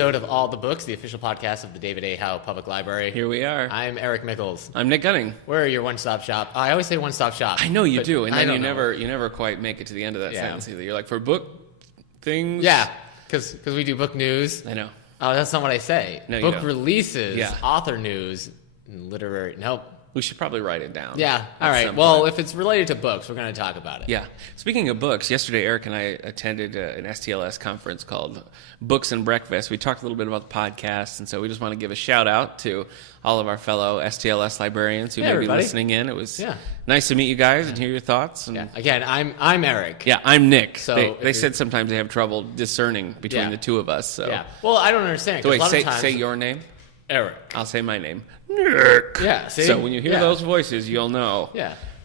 episode of All the Books, the official podcast of the David A. Howe Public Library. Here we are. I'm Eric Mickles. I'm Nick Gunning. We're your one-stop shop. I always say one-stop shop. I know you do, and then you never. never quite make it to the end of that sentence either. You're like, for book things? Yeah, because we do book news. I know. Oh, that's not what I say. No, you book don't. releases, author news, literary. Nope. We should probably write it down. Yeah. All right. Well, if it's related to books, we're going to talk about it. Yeah. Speaking of books, yesterday Eric and I attended an STLS conference called Books and Breakfast. We talked a little bit about the podcast, and so we just want to give a shout out to all of our fellow STLS librarians who may be listening in. It was nice to meet you guys and hear your thoughts. And Again, I'm Eric. Yeah, I'm Nick. So they said sometimes they have trouble discerning between the two of us. So. Yeah. Well, I don't understand. So wait, a lot of times, say your name. Eric. I'll say my name. Nick. Yeah, see? So when you hear those voices, you'll know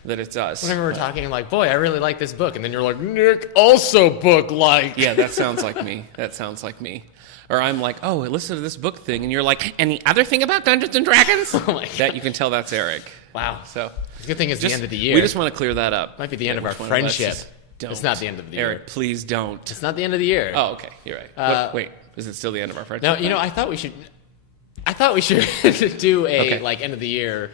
that it's us. Whenever we're talking like, boy, I really like this book. And then you're like, Nick, also book like. Yeah, that sounds like me. That sounds like me. Or I'm like, oh, listen to this book thing. And you're like, and the other thing about Dungeons and Dragons? Oh my God. That you can tell that's Eric. Wow. So the good thing is the end of the year. We just want to clear that up. Might be the end of our friendship. It's not the end of the year. Eric, please don't. It's not the end of the year. Oh, okay. You're right. Wait, is it still the end of our friendship? No, you know, I thought we should do a end of the year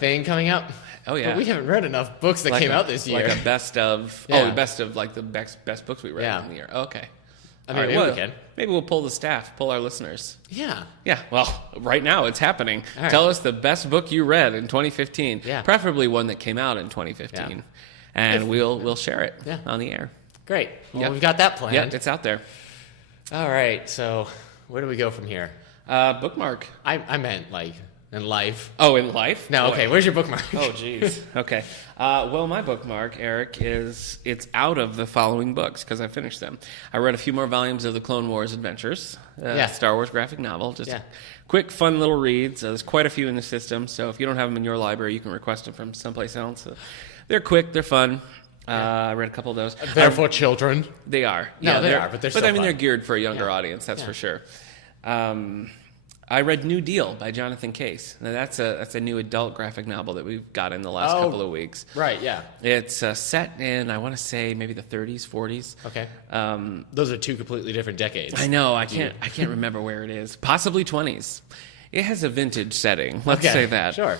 thing coming up. Oh yeah. But we haven't read enough books that came out this year. Like a best of like the best books we read in the year. Okay. I mean, we can. Maybe we'll pull the staff, pull our listeners. Yeah. Yeah. Well, right now it's happening. Right. Tell us the best book you read in 2015. Yeah. Preferably one that came out in 2015. Yeah. And we'll share it on the air. Great. Well, we've got that planned. Yeah, it's out there. All right. So where do we go from here? Bookmark. I meant like in life. Oh, in life? No, okay. Where's your bookmark? Oh, jeez. Okay. Well, my bookmark, Eric, it's out of the following books because I finished them. I read a few more volumes of the Clone Wars Adventures, Star Wars graphic novel. Just quick, fun little reads. There's quite a few in the system, so if you don't have them in your library, you can request them from someplace else. They're quick. They're fun. I read a couple of those. They're for children. They are. No, they are, but they're still But I mean, fun. they're geared for a younger audience. That's for sure. I read New Deal by Jonathan Case. Now that's a new adult graphic novel that we've got in the last couple of weeks. Right, yeah. It's set in, I want to say, maybe the 30s, 40s. Okay. Those are two completely different decades. I know. I can't remember where it is. Possibly 20s. It has a vintage setting. Let's say that. Sure.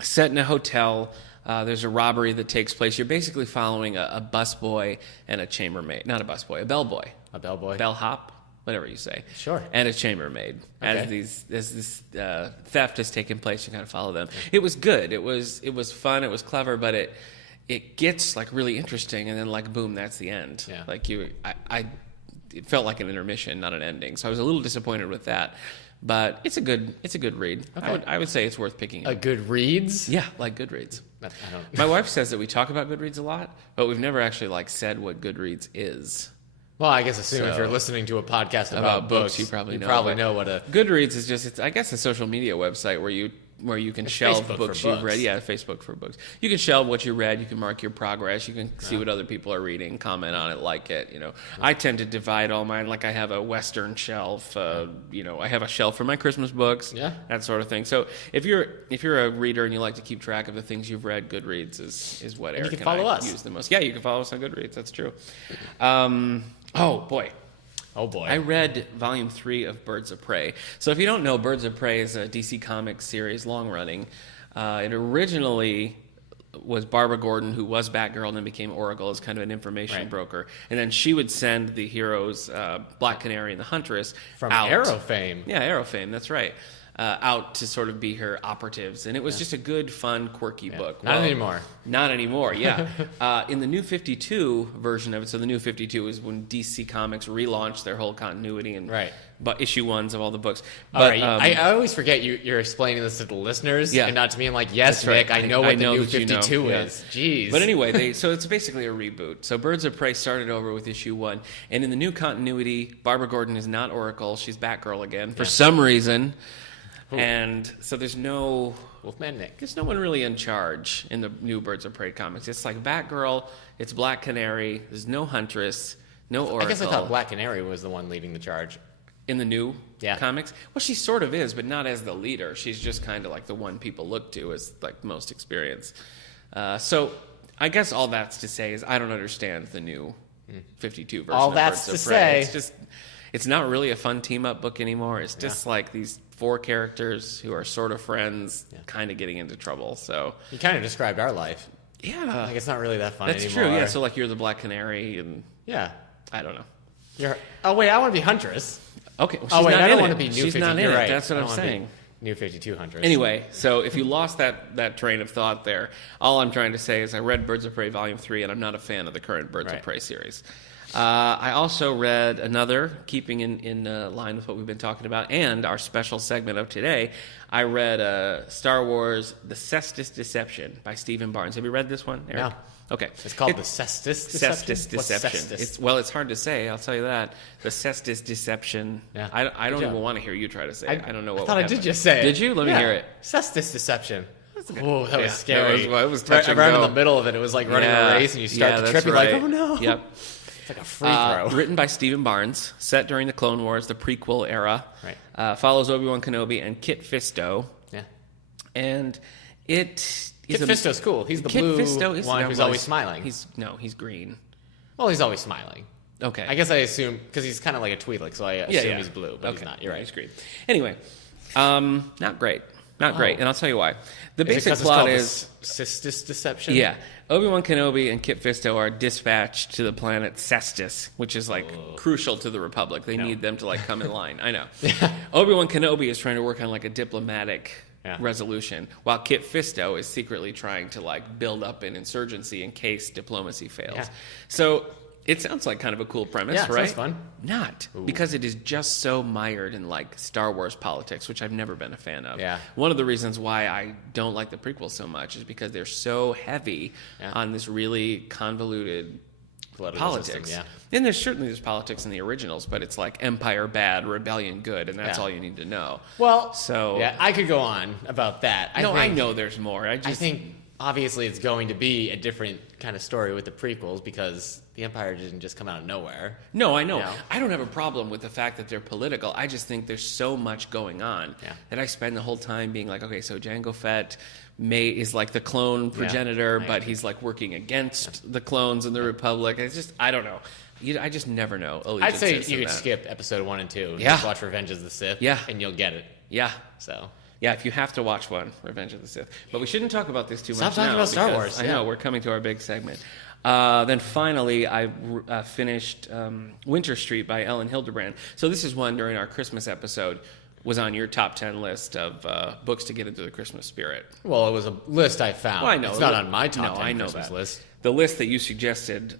Set in a hotel. There's a robbery that takes place. You're basically following a busboy and a chambermaid. Not a busboy, a bellboy. A bellboy. Bellhop. Whatever you say. Sure. And a chambermaid. Okay. As this theft has taken place, you kind of follow them. It was good. It was fun. It was clever, but it gets like really interesting, and then like boom, that's the end. Yeah. Like it felt like an intermission, not an ending. So I was a little disappointed with that. But it's a good read. Okay. I would say it's worth picking up. A good reads? Yeah, like Goodreads. I don't. My wife says that we talk about Goodreads a lot, but we've never actually like said what Goodreads is. Well, I guess if you're listening to a podcast about books, you probably know what a Goodreads is. It's I guess a social media website where you can shelve Facebook books for you've read. Yeah, Facebook for books. You can shelve what you read. You can mark your progress. You can see what other people are reading, comment on it, like it. You know, I tend to divide all mine. Like I have a Western shelf. I have a shelf for my Christmas books. Yeah. That sort of thing. So if you're a reader and you like to keep track of the things you've read, Goodreads is what Eric and I use the most. Yeah, you can follow us on Goodreads. That's true. Oh boy. I read Volume 3 of Birds of Prey. So if you don't know, Birds of Prey is a DC Comics series, long-running. It originally was Barbara Gordon, who was Batgirl and then became Oracle as kind of an information broker. And then she would send the heroes, Black Canary and the Huntress, from out. Arrow fame. Yeah, Arrow fame, that's right. Out to sort of be her operatives. And it was just a good, fun, quirky book. Not anymore. Not anymore, yeah. In the New 52 version of it, so the New 52 is when DC Comics relaunched their whole continuity and issue ones of all the books. But, all right, I always forget you're explaining this to the listeners and not to me. I'm like, yes, Nick, I know what the New 52 is. Jeez. But anyway, so it's basically a reboot. So Birds of Prey started over with issue 1. And in the new continuity, Barbara Gordon is not Oracle. She's Batgirl again for some reason. Ooh. And so there's no Wolfman Nick. There's no one really in charge in the new Birds of Prey comics. It's like Batgirl, it's Black Canary, there's no Huntress, no Oracle. I guess I thought Black Canary was the one leading the charge. In the new comics? Well, she sort of is, but not as the leader. She's just kind of like the one people look to as like most experienced. So I guess all that's to say is I don't understand the new 52 version all of that's Birds to of Prey. say. It's not really a fun team-up book anymore. It's just like these 4 characters who are sort of friends, kind of getting into trouble. So you kind of described our life. Yeah. Like, it's not really that fun anymore. That's true, yeah. So, like, you're the Black Canary, and... Yeah. I don't know. Oh, wait, I want to be Huntress. Okay, well, I don't want to be New 52. She's not in it. Right. That's what I'm saying. New 52 Huntress. Anyway, so if you lost that train of thought there, all I'm trying to say is I read Birds of Prey Volume 3, and I'm not a fan of the current Birds of Prey series. I also read another, keeping in line with what we've been talking about, and our special segment of today, I read Star Wars The Cestus Deception by Stephen Barnes. Have you read this one, Eric? No. Okay. It's called The Cestus Deception? Cestus Deception. It's hard to say, I'll tell you that. The Cestus Deception. Yeah. I don't even want to hear you try to say it. I don't know what I thought I did just say it. Did you? Let me hear it. Cestus Deception. Oh, that was scary. It was touch and go. Right in the middle of it, it was like running a race, and you start to trip, you're like, oh no. Yep. It's like a free throw. Written by Stephen Barnes, set during the Clone Wars, the prequel era. Right. Follows Obi-Wan Kenobi and Kit Fisto. Yeah. And it... Kit Fisto's cool. He's the blue one who's always smiling. He's green. Well, he's always smiling. Okay. I guess I assume, because he's kind of like a Twi'lek, so I assume he's blue, but he's not. You're right. He's green. Anyway, not great. Not great, and I'll tell you why. The basic plot is... Cestus Deception? Yeah. Obi-Wan Kenobi and Kit Fisto are dispatched to the planet Cestus, which is, like, crucial to the Republic. They need them to, like, come in line. I know. Obi-Wan Kenobi is trying to work on, like, a diplomatic resolution, while Kit Fisto is secretly trying to, like, build up an insurgency in case diplomacy fails. Yeah. So... it sounds like kind of a cool premise, right? Sounds fun. Not. Ooh. Because it is just so mired in, like, Star Wars politics, which I've never been a fan of. Yeah. One of the reasons why I don't like the prequels so much is because they're so heavy on this really convoluted politics. System, and there's politics in the originals, but it's like Empire bad, Rebellion good, and that's all you need to know. Well, so I could go on about that. I know there's more. I think obviously it's going to be a different kind of story with the prequels because the Empire didn't just come out of nowhere. No, I know. I don't have a problem with the fact that they're political. I just think there's so much going on that I spend the whole time being like, okay, so Jango Fett is like the clone progenitor, but he's like working against the clones in the Republic. It's just, I don't know. I just never know. I'd say you could skip episode 1 and 2. Yeah. Just watch Revenge of the Sith. Yeah. And you'll get it. Yeah. So... yeah, if you have to watch one, Revenge of the Sith. But we shouldn't talk about this too much now. Stop talking about Star Wars. I know, we're coming to our big segment. Then finally, I finished Winter Street by Ellen Hildebrand. So this is one during our Christmas episode was on your top 10 list of books to get into the Christmas spirit. Well, it was a list I found. Well, I know. It's not on my top 10 I know Christmas that. list. The list that you suggested,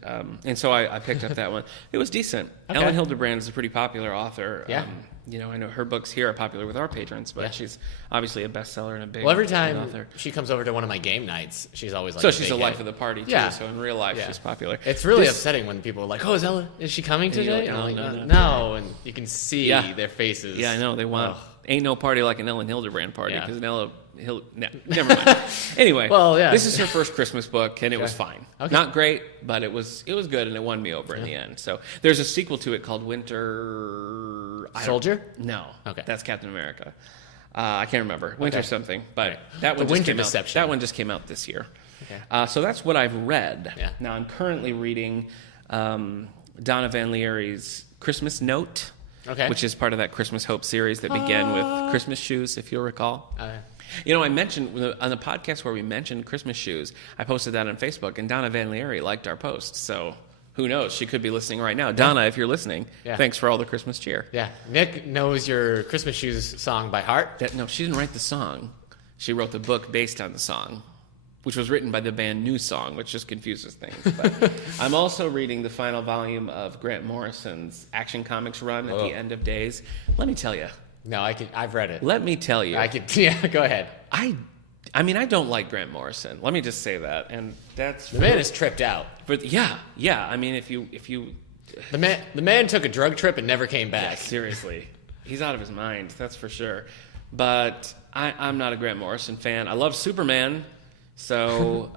and so I picked up that one. It was decent. Okay. Ellen Hildebrand is a pretty popular author. Yeah. I know her books here are popular with our patrons, but she's obviously a bestseller and a big every time author. She comes over to one of my game nights, she's always like, so she's the life of the party too. Yeah. So in real life, she's popular. It's really upsetting when people are like, "Oh, is she coming today?" Like, no, and you can see their faces. Yeah, I know they want. Ain't no party like an Ellen Hildebrand party because never mind. Anyway, this is her first Christmas book, and it was fine. Okay. Not great, but it was good, and it won me over in the end. So there's a sequel to it called Winter Soldier. No, okay, that's Captain America. I can't remember Winter something, but that one Winter Deception. That one just came out this year. Okay. So that's what I've read. Yeah. Now I'm currently reading Donna Van Leery's Christmas Note. Okay. Which is part of that Christmas Hope series that began with Christmas shoes, if you'll recall. I mentioned on the podcast where we mentioned Christmas shoes, I posted that on Facebook, and Donna Van Leery liked our post. So who knows? She could be listening right now. Donna, if you're listening, thanks for all the Christmas cheer. Yeah. Nick knows your Christmas shoes song by heart. No, she didn't write the song. She wrote the book based on the song, which was written by the band New Song, which just confuses things. But I'm also reading the final volume of Grant Morrison's Action Comics run at the End of Days. Let me tell you. No, I've read it. Let me tell you. Go ahead. I don't like Grant Morrison. Let me just say that. And that's the man is tripped out. But yeah. I mean, if you the man took a drug trip and never came back. Yeah, seriously. He's out of his mind, that's for sure. But I'm not a Grant Morrison fan. I love Superman. So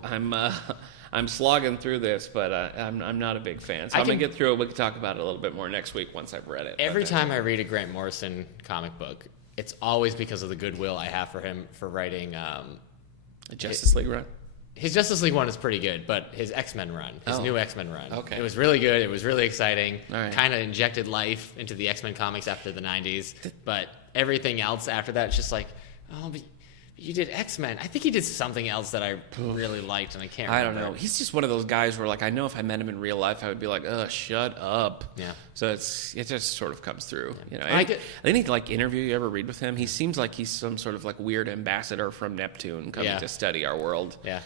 I'm slogging through this, but I'm not a big fan. So I'm going to get through it. We can talk about it a little bit more next week once I've read it. Every time I read a Grant Morrison comic book, it's always because of the goodwill I have for him for writing... a Justice League run? his Justice League one is pretty good, but his X-Men run, his new X-Men run, okay, it was really good. It was really exciting. Right. Kind of injected life into the X-Men comics after the 90s, but everything else after that, it's just like, oh, but you did X-Men. I think he did something else that I really liked, and I can't remember. I don't know. He's just one of those guys where, like, I know if I met him in real life, I would be like, shut up. Yeah. So it just sort of comes through. Yeah. You know, any like interview you ever read with him, he seems like he's some sort of like weird ambassador from Neptune coming to study our world. Yeah.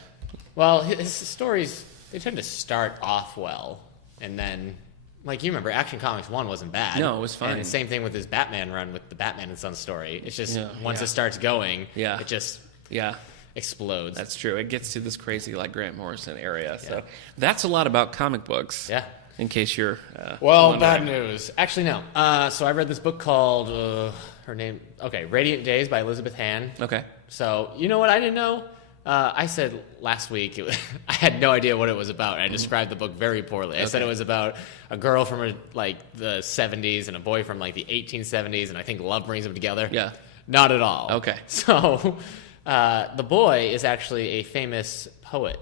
Well, his stories, they tend to start off well, and then, like, you remember, Action Comics 1 wasn't bad. No, it was fine. And the same thing with his Batman run with the Batman and Son story. It's just, once it starts going, it just explodes. That's true. It gets to this crazy, like, Grant Morrison area. So that's a lot about comic books. Yeah. In case you're... well, bad news. Actually, no. So I read this book called, Radiant Days by Elizabeth Hann. Okay. So, you know what I didn't know? I said last week, I had no idea what it was about. I described the book very poorly. I said it was about a girl from the 70s and a boy from like the 1870s, and I think love brings them together. Yeah. Not at all. Okay. So the boy is actually a famous poet.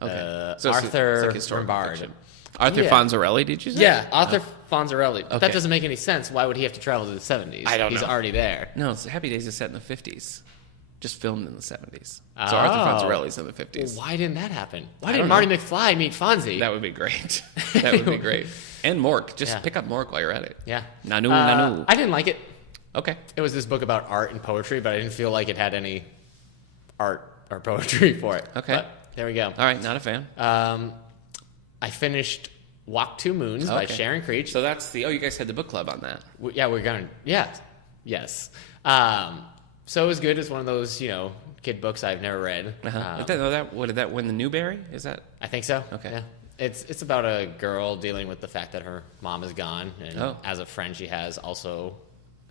Okay. So Arthur Lombard. Arthur Fonzarelli, did you say? Yeah, Arthur Fonzarelli. But that doesn't make any sense. Why would he have to travel to the 70s? I don't know. He's already there. No, it's Happy Days is set in the 50s. Just filmed in the 70s. So Arthur Fonzarelli's in the 50s. Well, why didn't that happen? Why didn't Marty McFly meet Fonzie? That would be great. That would be great. And Mork. Just pick up Mork while you're at it. Yeah. Nanu, Nanu. I didn't like it. Okay. It was this book about art and poetry, but I didn't feel like it had any art or poetry for it. Okay. But there we go. All right, not a fan. I finished Walk Two Moons by Sharon Creech. So that's you guys had the book club on that. We're going to, yes. So it was good. It's one of those, kid books I've never read. Did that win the Newbery? Is that? I think so. Okay. Yeah. It's about a girl dealing with the fact that her mom is gone, and as a friend she also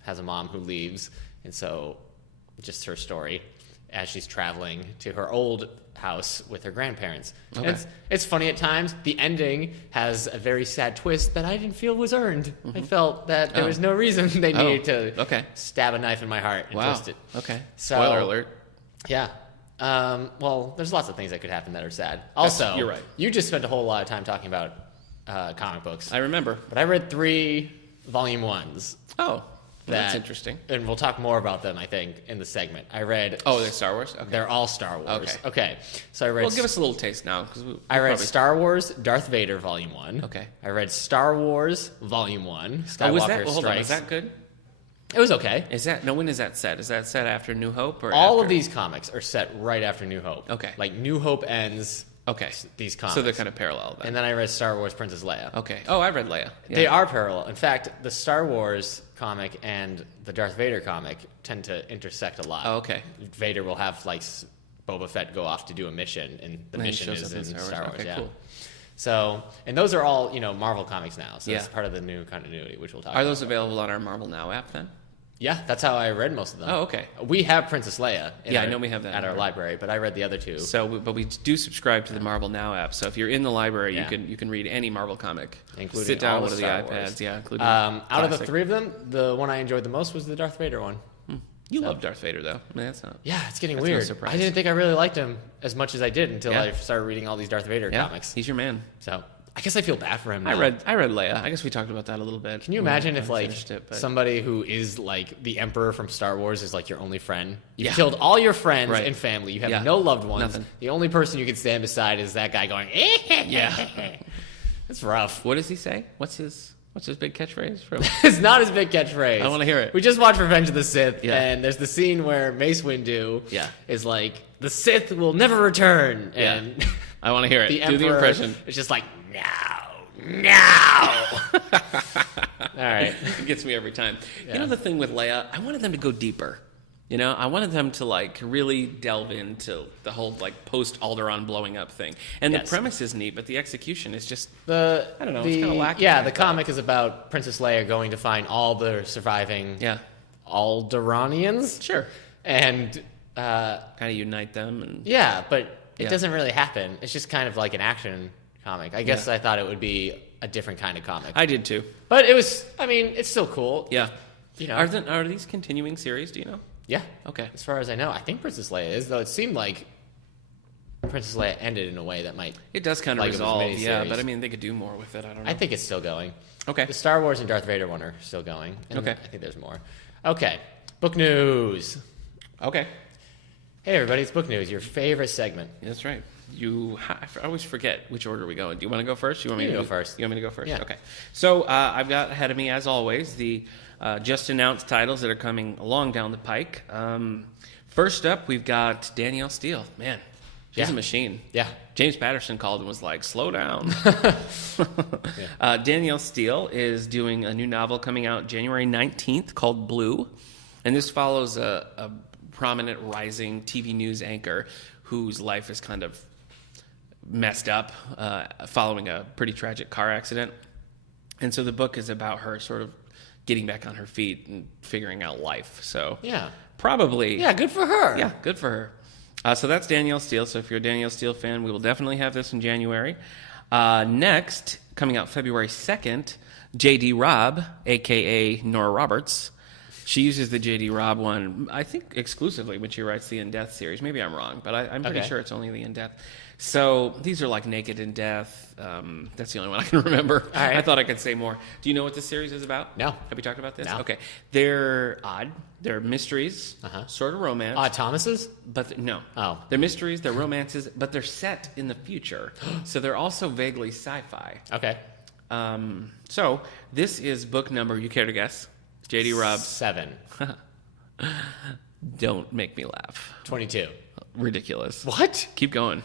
has a mom who leaves, and so just her story as she's traveling to her old house with her grandparents. Okay. And it's funny at times. The ending has a very sad twist that I didn't feel was earned. I felt that there was no reason they needed to stab a knife in my heart and twist it. Okay. So, spoiler alert. Yeah. Well, there's lots of things that could happen that are sad. Also, you're right. You just spent a whole lot of time talking about comic books. I remember. But I read 3 volume 1s. Oh. That's interesting. And we'll talk more about them, I think, in the segment. I read... Oh, they're Star Wars? Okay. They're all Star Wars. Okay. So I read... Well, give us a little taste now. I read Star Wars Darth Vader Volume 1. Okay. I read Star Wars Volume 1, Skywalker hold on. Strikes. Is that good? It was okay. When is that set? Is that set after New Hope? Or all of these comics are set right after New Hope. Okay. Like, New Hope ends... Okay. These comics. So they're kind of parallel then. And then I read Star Wars Princess Leia. Okay. Oh, I read Leia. Yeah. They are parallel. In fact, the Star Wars comic and the Darth Vader comic tend to intersect a lot. Oh, okay. Vader will have, like, Boba Fett go off to do a mission, and the mission is in Star Wars. Okay, cool. So, and those are all, Marvel comics now. So it's part of the new continuity, which we'll talk about. Are those available on our Marvel Now app then? Yeah, that's how I read most of them. Oh, okay. We have Princess Leia. I know we have that at our library, but I read the other 2. So, but we do subscribe to the Marvel Now app. So if you're in the library, you can read any Marvel comic, including sit down all one of the Star iPads. Wars. Yeah, including out of the 3 of them, the one I enjoyed the most was the Darth Vader one. You love Darth Vader, though. I mean, that's not. Yeah, it's getting weird. No surprise. I didn't think I really liked him as much as I did until I started reading all these Darth Vader comics. He's your man. So I guess I feel bad for him now. I read Leia. I guess we talked about that a little bit. Can you imagine if somebody who is like the Emperor from Star Wars is like your only friend? You've killed all your friends and family. You have no loved ones. Nothing. The only person you can stand beside is that guy going, That's rough. What does he say? What's his big catchphrase from? It's not his big catchphrase. I want to hear it. We just watched Revenge of the Sith, and there's the scene where Mace Windu is like, the Sith will never return. And I want to hear it. Do the impression. It's just like, no. All right. It gets me every time. You know the thing with Leia? I wanted them to go deeper. I wanted them to like really delve into the whole like post Alderaan blowing up thing. And the premise is neat, but the execution is just I don't know, it's kind of lacking. Yeah, the comic is about Princess Leia going to find all the surviving Alderaanians. Sure. And kind of unite them and but it doesn't really happen. It's just kind of like an action comic. I guess I thought it would be a different kind of comic. I did too. But it was it's still cool. Yeah. Are these continuing series, do you know? Yeah. Okay. As far as I know, I think Princess Leia is, though it seemed like Princess Leia ended in a way that might... It does kind of resolve, yeah, but I mean, they could do more with it. I don't know. I think it's still going. Okay. The Star Wars and Darth Vader one are still going. And okay. I think there's more. Okay. Book news. Okay. Hey, everybody, it's Book News, your favorite segment. That's right. I always forget which order we go in. Do you want to go first? You want me to go first? You want me to go first? Yeah. Okay. So I've got ahead of me, as always, the just announced titles that are coming along down the pike. First up, we've got Danielle Steele. Man, she's a machine. Yeah. James Patterson called and was like, slow down. Danielle Steele is doing a new novel coming out January 19th called Blue. And this follows a prominent rising TV news anchor whose life is kind of messed up following a pretty tragic car accident. And so the book is about her sort of getting back on her feet and figuring out life. So yeah, probably. Yeah, good for her. Yeah, good for her. So that's Danielle Steele. So if you're a Danielle Steele fan, we will definitely have this in January. Next, coming out February 2nd, J.D. Robb, a.k.a. Nora Roberts. She uses the J.D. Robb one, I think, exclusively when she writes the In Death series. Maybe I'm wrong, but I'm pretty sure it's only the In Death. So these are like Naked in Death. That's the only one I can remember. Right. I thought I could say more. Do you know what this series is about? No. Have we talked about this? No. Okay. They're odd. They're mysteries, sort of romance. Thomas's? But no. Oh. They're mysteries, they're romances, but they're set in the future. So they're also vaguely sci-fi. Okay. So this is book number, you care to guess? J.D. Robb. 7. Don't make me laugh. 22. Ridiculous. What? Keep going.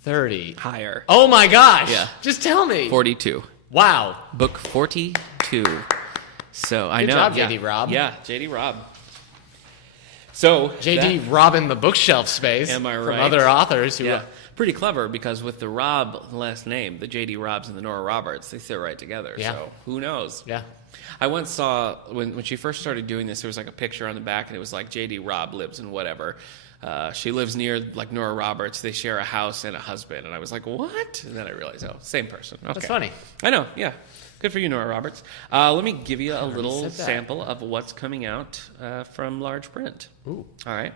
30. Higher. Oh my gosh. Yeah. Just tell me. 42. Wow. Book 42. So I Good know. job, J.D. Robb. Yeah, J.D. Robb. So J.D. robbing the bookshelf space. Am I right? From other authors who pretty clever, because with the Robb last name, the J.D. Robbs and the Nora Roberts, they sit right together. Yeah. So who knows? Yeah. I once saw, when she first started doing this, there was like a picture on the back, and it was like J.D. Robb lives in whatever. She lives near like Nora Roberts. They share a house and a husband. And I was like, what? And then I realized, oh, same person. Okay. That's funny. I know, yeah. Good for you, Nora Roberts. Let me give you a little sample of what's coming out from large print. Ooh. All right.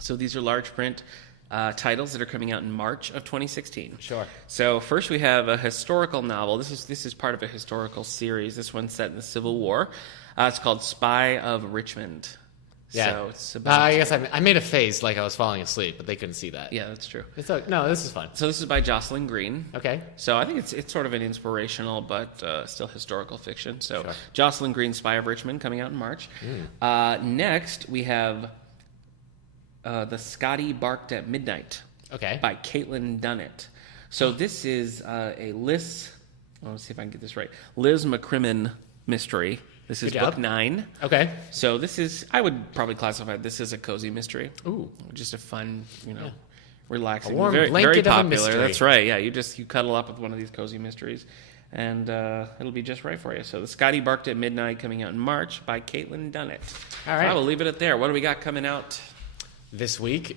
So these are large print titles that are coming out in March of 2016. Sure. So first we have a historical novel. This is part of a historical series. This one's set in the Civil War. It's called Spy of Richmond. Yeah. So it's about... I guess I made a face like I was falling asleep, but they couldn't see that. Yeah, that's true. No, this is fun. So this is by Jocelyn Green. Okay. So I think it's sort of an inspirational but still historical fiction. So Sure. Jocelyn Green, Spy of Richmond, coming out in March. Next, we have The Scotty Barked at Midnight. Okay. By Caitlin Dunnett. So this is a Liz... Let's see if I can get this right. Liz McCrimmon mystery. This is book 9. Okay. So this is, I would probably classify this as a cozy mystery. Ooh. Just a fun, relaxing. A warm very blanket popular. of a mystery. That's right. Yeah, you cuddle up with one of these cozy mysteries, and it'll be just right for you. So The Scotty Barked at Midnight, coming out in March by Caitlin Dunnett. All right. I will leave it at there. What do we got coming out this week?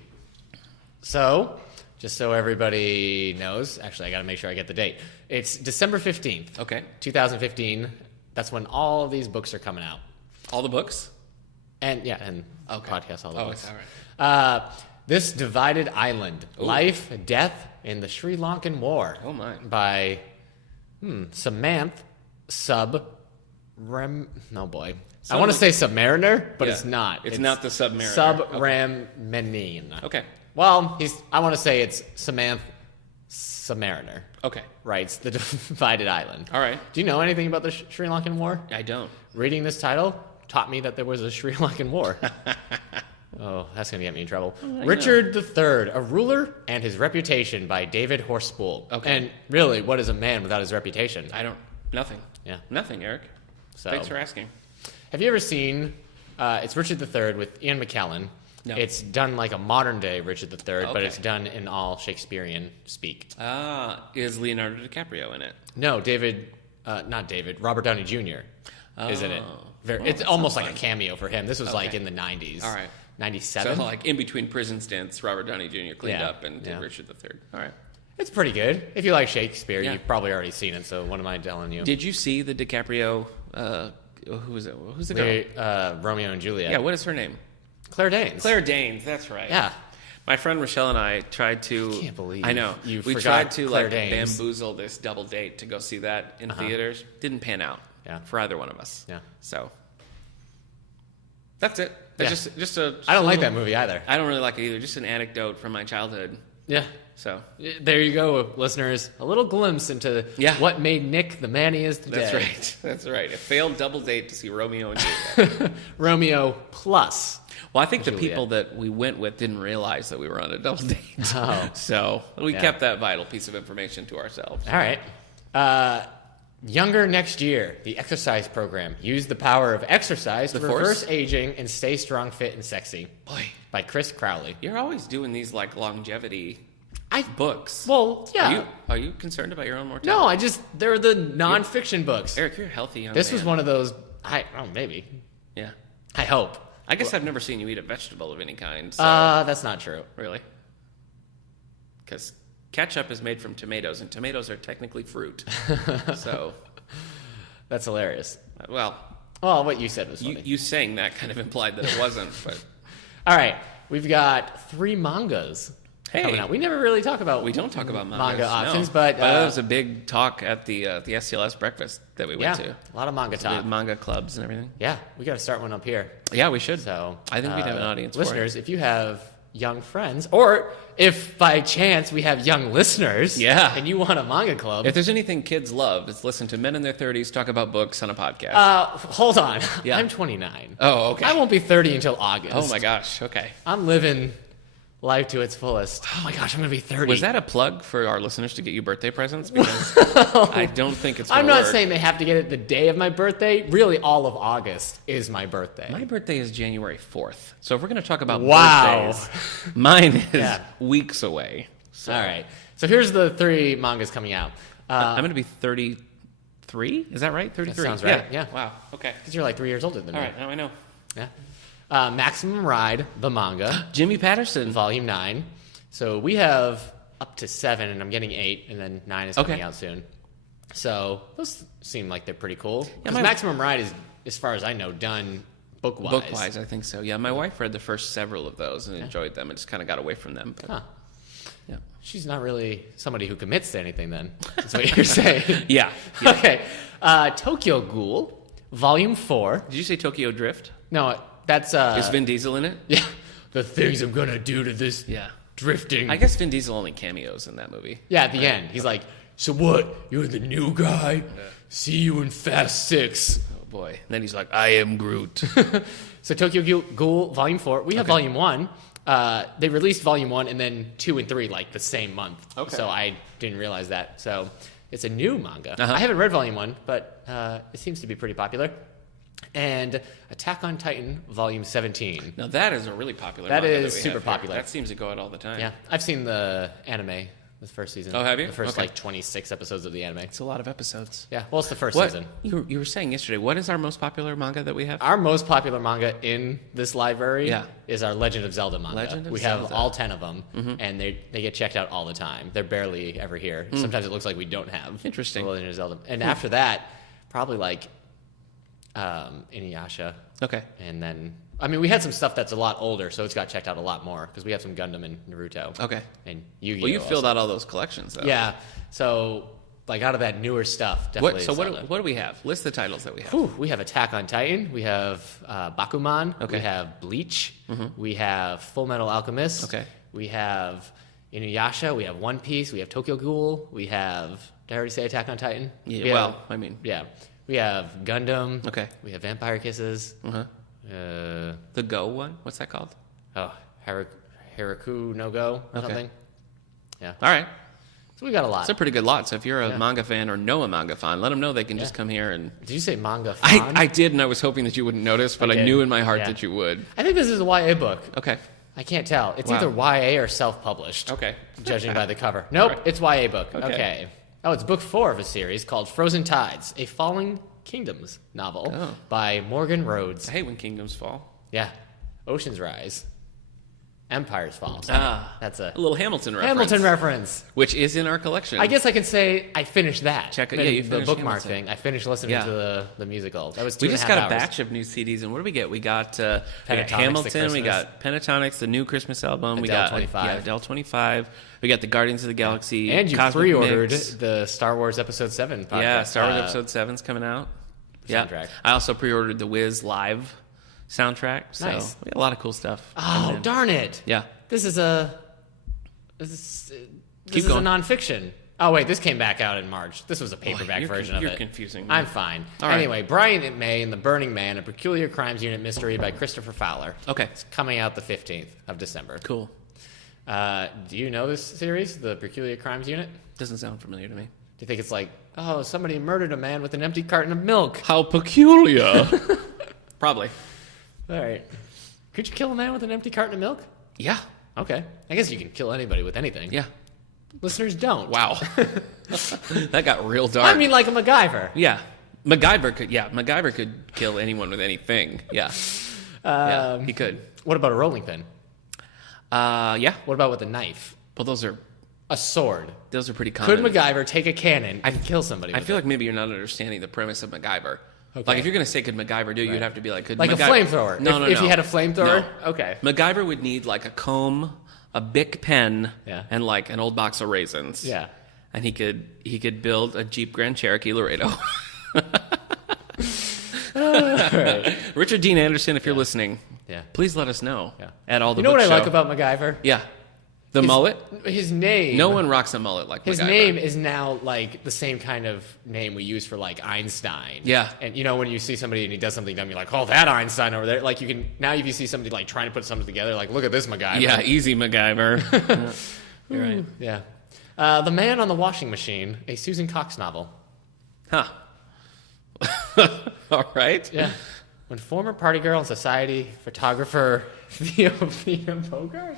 So, just so everybody knows, actually I got to make sure I get the date. It's December 15th. Okay. 2015. That's when all of these books are coming out. All the books? And podcasts, all the books. All right. This Divided Island, Life, Death in the Sri Lankan War. Oh, my. By Samantha no boy. I want to say Submariner, but it's not. It's not the Submariner. Subramanian. Okay. Well, I want to say it's Samantha Submariner. Okay. Writes The Divided Island. All right. Do you know anything about the Sri Lankan War? I don't. Reading this title taught me that there was a Sri Lankan War. Oh, that's going to get me in trouble. Richard III, A Ruler and His Reputation by David Horspool. Okay. And really, what is a man without his reputation? Nothing. Yeah. Nothing, Eric. So, thanks for asking. Have you ever seen, it's Richard III with Ian McKellen. No. It's done like a modern-day Richard III, but Okay. it's done in all Shakespearean speak. Is Leonardo DiCaprio in it? No, not David, Robert Downey Jr. is in it. It's almost like a cameo for him. This was like in the 90s. All right. 97? So like in between prison stints, Robert Downey Jr. cleaned up and did Yeah. Richard III. All right. It's pretty good. If you like Shakespeare, Yeah. you've probably already seen it, so what am I telling you? Did you see the DiCaprio, who was it? Who's the girl? Romeo and Juliet. Yeah, what is her name? Claire Danes. Claire Danes, that's right. Yeah. My friend Rochelle and I tried to... I can't believe I know. you we forgot tried to Claire like Danes. bamboozle this double date to go see that in theaters. Didn't pan out for either one of us. Yeah. So that's it. That's just a... I don't like that movie either. I don't really like it either. Just an anecdote from my childhood. Yeah. So there you go, listeners. A little glimpse into what made Nick the man he is today. That's right. That's right. A failed double date to see Romeo and Juliet. Romeo plus. Well, I think the people that we went with didn't realize that we were on a double date. Oh. So we kept that vital piece of information to ourselves. All right. Younger next year, the exercise program. Use the power of exercise to reverse aging and stay strong, fit, and sexy. Boy. By Chris Crowley. You're always doing these like longevity books. Well, yeah. Are you concerned about your own mortality? No, they're the nonfiction books. Eric, you're a healthy young This man. was one of those, maybe. Yeah. I hope. I guess I've never seen you eat a vegetable of any kind. So. That's not true. Really? Because ketchup is made from tomatoes, and tomatoes are technically fruit. So. That's hilarious. Well, what you said was funny. You saying that kind of implied that it wasn't. But all right. We've got 3 mangas. Hey, we never really talk about. We don't talk about manga options, no. but that was a big talk at the SCLS breakfast that we went to. A lot of manga talk, manga clubs and everything. Yeah, we got to start one up here. Yeah, we should. So I think we'd have an audience. Listeners, if you have young friends, or if by chance we have young listeners, and you want a manga club, if there's anything kids love, it's listen to men in their 30s talk about books on a podcast. Hold on, I'm 29. Oh, okay. I won't be 30 until August. Oh my gosh. Okay. I'm living life to its fullest. Oh my gosh, I'm going to be 30. Was that a plug for our listeners to get you birthday presents? Because I don't think it's I'm not work. saying they have to get it the day of my birthday. Really, all of August is my birthday. My birthday is January 4th. So if we're going to talk about birthdays, mine is weeks away. So. All right. So here's the 3 mangas coming out. I'm going to be 33? Is that right? 33? That sounds right. Yeah. Wow. Okay. Because you're like 3 years older than me. All right. Now I know. Yeah. Maximum Ride, the manga. Jimmy Patterson. Volume 9. So we have up to 7, and I'm getting 8, and then 9 is coming out soon. So those seem like they're pretty cool. Because Maximum Ride is, as far as I know, done book-wise. Book-wise, I think so. Yeah, my wife read the first several of those and enjoyed them and just kind of got away from them. But, yeah. She's not really somebody who commits to anything, then. That's what you're saying. Yeah. Okay. Tokyo Ghoul, Volume 4. Did you say Tokyo Drift? No, that's... Is Vin Diesel in it? Yeah. The things I'm going to do to this drifting. I guess Vin Diesel only cameos in that movie. Yeah, at the end. He's like, so what? You're the new guy? See you in Fast 6. Oh, boy. And then he's like, I am Groot. So Tokyo Ghoul, Volume 4. We have Volume 1. They released Volume 1 and then 2 and 3 like the same month. Okay. So I didn't realize that. So it's a new manga. I haven't read Volume 1, but it seems to be pretty popular. And Attack on Titan, Volume 17. Now that is a really popular manga. That is super popular. That seems to go out all the time. Yeah. I've seen the anime, the first season. Oh, have you? The first, 26 episodes of the anime. It's a lot of episodes. Yeah. Well, it's the first season. You were saying yesterday, what is our most popular manga that we have? Our most popular manga in this library is our Legend of Zelda manga. We have all 10 of them, and they get checked out all the time. They're barely ever here. Sometimes it looks like we don't have Interesting. the Legend of Zelda. And after that, probably like Inuyasha. Okay. And then, we had some stuff that's a lot older, so it's got checked out a lot more, because we have some Gundam and Naruto. Okay. And Yu-Gi-Oh! Well, you filled out all those collections, though. Yeah. So, out of that newer stuff, definitely. What do we have? List the titles that we have. We have Attack on Titan. We have Bakuman. Okay. We have Bleach. We have Full Metal Alchemist. Okay. We have Inuyasha. We have One Piece. We have Tokyo Ghoul. We have... Did I already say Attack on Titan? Yeah, Yeah. We have Gundam. Okay. We have Vampire Kisses. The Go one? What's that called? Oh, Hiraku no Go or something. Yeah. All right. So we got a lot. It's a pretty good lot. So if you're a manga fan or know a manga fan, let them know they can just come here and... Did you say manga fan? I did, and I was hoping that you wouldn't notice, but I knew in my heart that you would. I think this is a YA book. Okay. I can't tell. It's either YA or self-published. Okay. Judging by the cover. Nope, it's YA book. Okay. Oh, it's book 4 of a series called Frozen Tides, a Falling Kingdoms novel by Morgan Rhodes. I hate when kingdoms fall. Yeah. Oceans Rise. Empire's Fall. That's a little Hamilton reference. Hamilton reference. Which is in our collection. I guess I could say I finished that. Check it. Yeah, you the finished bookmark Hamilton. thing. I finished listening to the musical. That was 2.5 hours. We just got a batch of new CDs, and what do we get? We got Hamilton, we got Pentatonics, the new Christmas album, we got 25. Adele 25, we got the Guardians of the Galaxy, and you Cosmic pre-ordered Mix. the Star Wars Episode 7 podcast. Yeah, Star Wars Episode 7's coming out. Soundtrack. Yeah. I also pre-ordered the Wiz Live soundtrack. So Nice. we got a lot of cool stuff. Oh, darn it. Yeah. This is a going. nonfiction. Oh, wait, this came back out in March. This was a paperback version of it. You're confusing me. I'm fine. All right. Anyway, Brian May and the Burning Man, a Peculiar Crimes Unit mystery by Christopher Fowler. Okay. It's coming out the 15th of December. Cool. Do you know this series, the Peculiar Crimes Unit? Doesn't sound familiar to me. Do you think it's like, oh, somebody murdered a man with an empty carton of milk? How peculiar. Probably. All right. Could you kill a man with an empty carton of milk? Yeah. Okay. I guess you can kill anybody with anything. Yeah. Listeners don't. Wow. That got real dark. I mean, like a MacGyver. Yeah. MacGyver could kill anyone with anything. Yeah. Yeah, he could. What about a rolling pin? Yeah. What about with a knife? Well, those are Pretty pretty common. common. Could MacGyver take a cannon and kill somebody? I with feel it? like maybe you're not understanding the premise of MacGyver. Okay. Like, if you're going to say could MacGyver do it, you'd have to be like, could like MacGyver... a flamethrower. No. If he had a flamethrower? No. Okay. MacGyver would need like a comb, a Bic pen, Yeah. and like an old box of raisins. Yeah. And he could build a Jeep Grand Cherokee Laredo. Right. Richard Dean Anderson, if you're listening, Yeah. please let us know. Yeah. At all the You know what I book like show. about MacGyver? Yeah. The mullet? His name. No one rocks a mullet like His MacGyver. name is now like the same kind of name we use for like Einstein. Yeah. And you know when you see somebody and he does something dumb, you're like, oh, that Einstein over there. Like you can now if you see somebody like trying to put something together, like look at this MacGyver. Yeah, easy MacGyver. Yeah. You're right. Yeah. The Man on the Washing Machine, a Susan Cox novel. Huh. All right. Yeah. When former party girl and society photographer Thea Bogart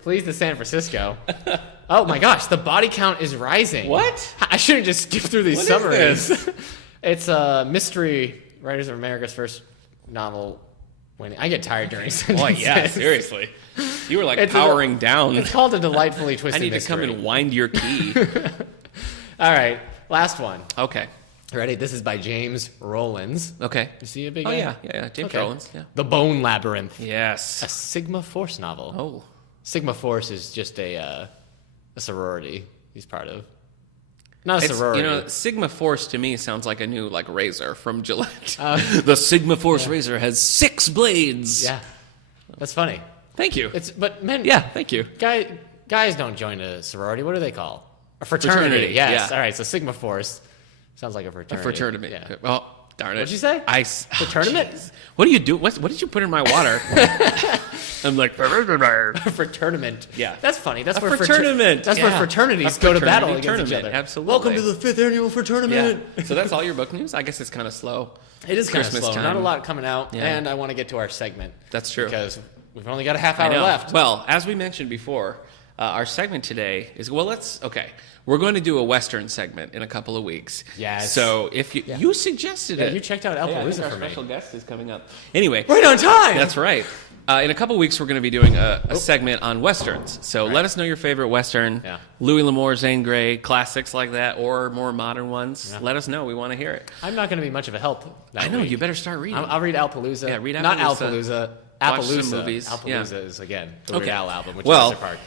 flees to San Francisco. Oh my gosh, the body count is rising. What? I shouldn't just skip through these What summaries. is this? It's a mystery Writers of America's first novel winning. I get tired during sentences. Boy, yeah, seriously. You were like It's powering down. It's called a delightfully twisted I need to mystery. come and wind your key. All right, last one. Okay. Ready? This is by James Rollins. Okay. You see a big Oh, guy? yeah. James Okay. Rollins. Yeah. The Bone Labyrinth. Yes. A Sigma Force novel. Oh. Sigma Force is just a sorority he's part of. Not a sorority. You know, Sigma Force to me sounds like a new like razor from Gillette. The Sigma Force razor has 6 blades. Yeah, that's funny. Thank you. But men. Yeah, thank you. Guys don't join a sorority. What do they call? A fraternity. Yes. Yeah. All right. So Sigma Force sounds like a fraternity. A fraternity. Yeah. Oh, darn it. What'd you say? Fraternity? What do you do? What did you put in my water? I'm like, fraternament. Yeah. That's funny. That's where fraternament. That's where fraternities go to battle against each other. Absolutely. Welcome to the 5th annual fraternament. Yeah. So that's all your book news? I guess it's kind of slow. It is kind of Christmas slow. time. Not a lot coming out. Yeah. And I want to get to our segment. That's true. Because we've only got a half I hour know. left. Well, as we mentioned before, our segment today is, we're going to do a Western segment in a couple of weeks. Yes. So if you suggested it. You checked out I think Appaloosa our for me. special guest is coming up. Anyway. Right on time. That's right. In a couple of weeks, we're going to be doing a segment on Westerns. So let us know your favorite Western. Yeah. Louis L'Amour, Zane Grey, classics like that, or more modern ones. Yeah. Let us know. We want to hear it. I'm not going to be much of a help that I know. week. You better start reading. I'll read Appaloosa. Yeah, read Not Appaloosa. Appaloosa. Watch some Appaloosa. movies. Appaloosa is, again, the Okay. Weird Al album, which Well, is Park.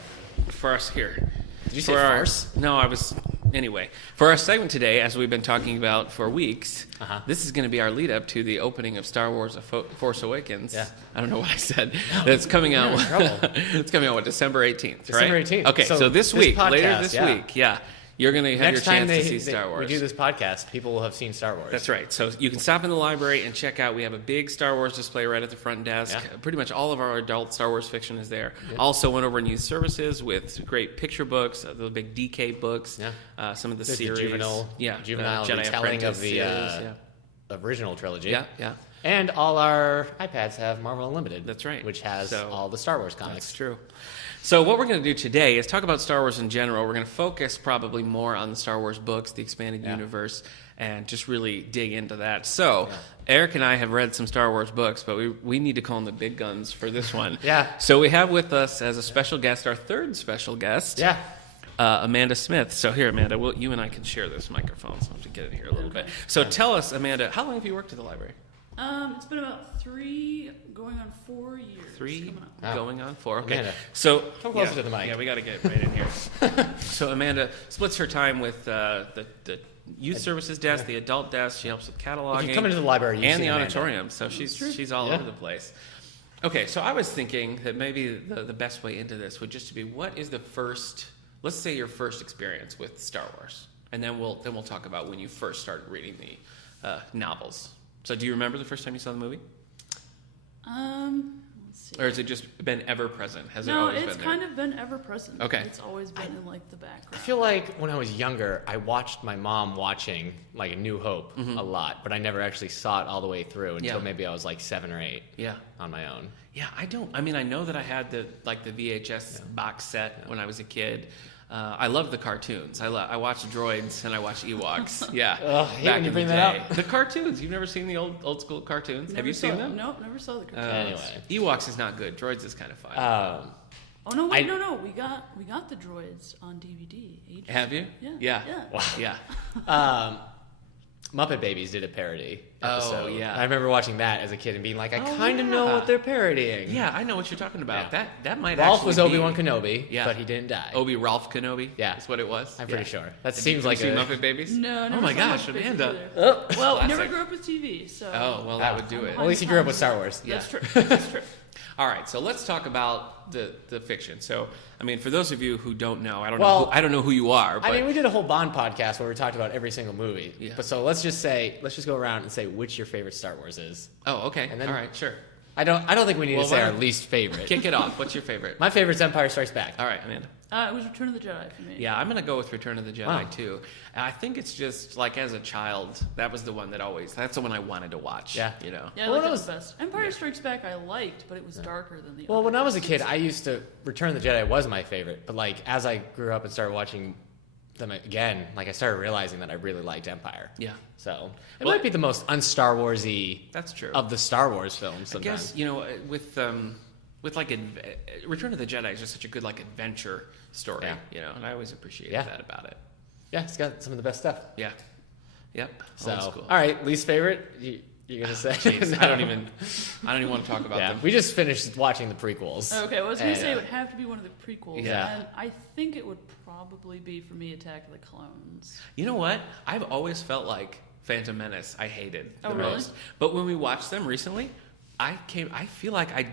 For us here. Did you say farce? No, I was... Anyway, for our segment today, as we've been talking about for weeks, this is going to be our lead-up to the opening of Star Wars: Force Awakens. Yeah. I don't know what I said. It's coming out. You're in trouble. It's coming out December 18th, December right? 18th. Okay, so this week, later podcast, this week, you're going to have Next your time chance to see Star Wars. we do this podcast, people will have seen Star Wars. That's right. So you can stop in the library and check out. We have a big Star Wars display right at the front desk. Yeah. Pretty much all of our adult Star Wars fiction is there. Also went over and used services with great picture books, the big DK books, some of the There's series. the juvenile Jedi retelling of Apprentice the series, original trilogy. yeah. And all our iPads have Marvel Unlimited. That's right. Which has all the Star Wars comics. That's true. So what we're going to do today is talk about Star Wars in general. We're going to focus probably more on the Star Wars books, the expanded universe, and just really dig into that. So Eric and I have read some Star Wars books, but we need to call in the big guns for this one. So we have with us as a special guest, our third special guest, Amanda Smith. So here, Amanda, you and I can share this microphone, so I have to get in here a little bit. So tell us, Amanda, how long have you worked at the library? It's been about 3 going on 4 years. 3 going on 4. Okay. Amanda, so come closer to the mic. Yeah, we got to get right in here. So Amanda splits her time with the youth services desk, the adult desk. She helps with cataloging. If you come into the library, and the auditorium. So she's all over the place. Okay, so I was thinking that maybe the best way into this would just to be, what is the first? Let's say your first experience with Star Wars, and then we'll talk about when you first started reading the novels. So do you remember the first time you saw the movie? Let's see. Or has it just been ever present? Has it No, always it's been kind of been ever present. Okay. It's always been in like the background. I feel like when I was younger, I watched my mom watching like A New Hope a lot, but I never actually saw it all the way through until maybe I was like 7 or 8 on my own. Yeah, I know that I had the VHS box set when I was a kid. I love the cartoons. I watch Droids and I watch Ewoks. Yeah. I hate when you bring that up. The cartoons. You've never seen the old school cartoons? Have you seen them? Nope, never saw the cartoons. Anyway. Ewoks is not good. Droids is kind of fun. Oh no! Wait, no. We got the Droids on DVD. Have you? Yeah. Wow. Yeah. Muppet Babies did a parody episode. Oh, yeah. I remember watching that as a kid and being like, I kind of know what they're parodying. Yeah, I know what you're talking about. Yeah. That might Ralph actually was be... Obi-Wan Kenobi, but he didn't die. Ralph Kenobi? Yeah. That's what it was? I'm pretty sure. That Have seems you like seen Muppet Babies? No, never Oh my saw gosh, Muppet Babies Amanda. either. Well, Classic. never grew up with TV, so. Oh, well, that would do it. At least he grew up with Star Wars. Yeah. That's true. That's true. All right, so let's talk about the fiction. So, I mean, for those of you who don't know, I don't know who you are. But... I mean, we did a whole Bond podcast where we talked about every single movie. Yeah. But so let's just go around and say which your favorite Star Wars is. Oh, okay. And then, all right, sure. I don't think we need to say our least favorite. Kick it off. What's your favorite? My favorite's Empire Strikes Back. All right, Amanda. It was Return of the Jedi for me. Yeah, I'm going to go with Return of the Jedi, too. And I think it's just, like, as a child, that was the one that's the one I wanted to watch. Yeah. You know? Yeah, that was the best. Empire Strikes Back I liked, but it was darker than the other. Well, when I was a kid, Return of the Jedi was my favorite. But, like, as I grew up and started watching them again, like, I started realizing that I really liked Empire. Yeah. So, it might be the most un-Star Wars-y that's true. of the Star Wars films sometimes. I guess, with like Return of the Jedi is just such a good like adventure story, and I always appreciated that about it. Yeah, it's got some of the best stuff. Yeah. Yep. So, all right, least favorite. You're gonna say? Geez, I don't even want to talk about them. We just finished watching the prequels. Okay, I was gonna say it would have to be one of the prequels. Yeah. And I think it would probably be for me Attack of the Clones. You know what? I've always felt like Phantom Menace I hated the really? most. But when we watched them recently, I feel like I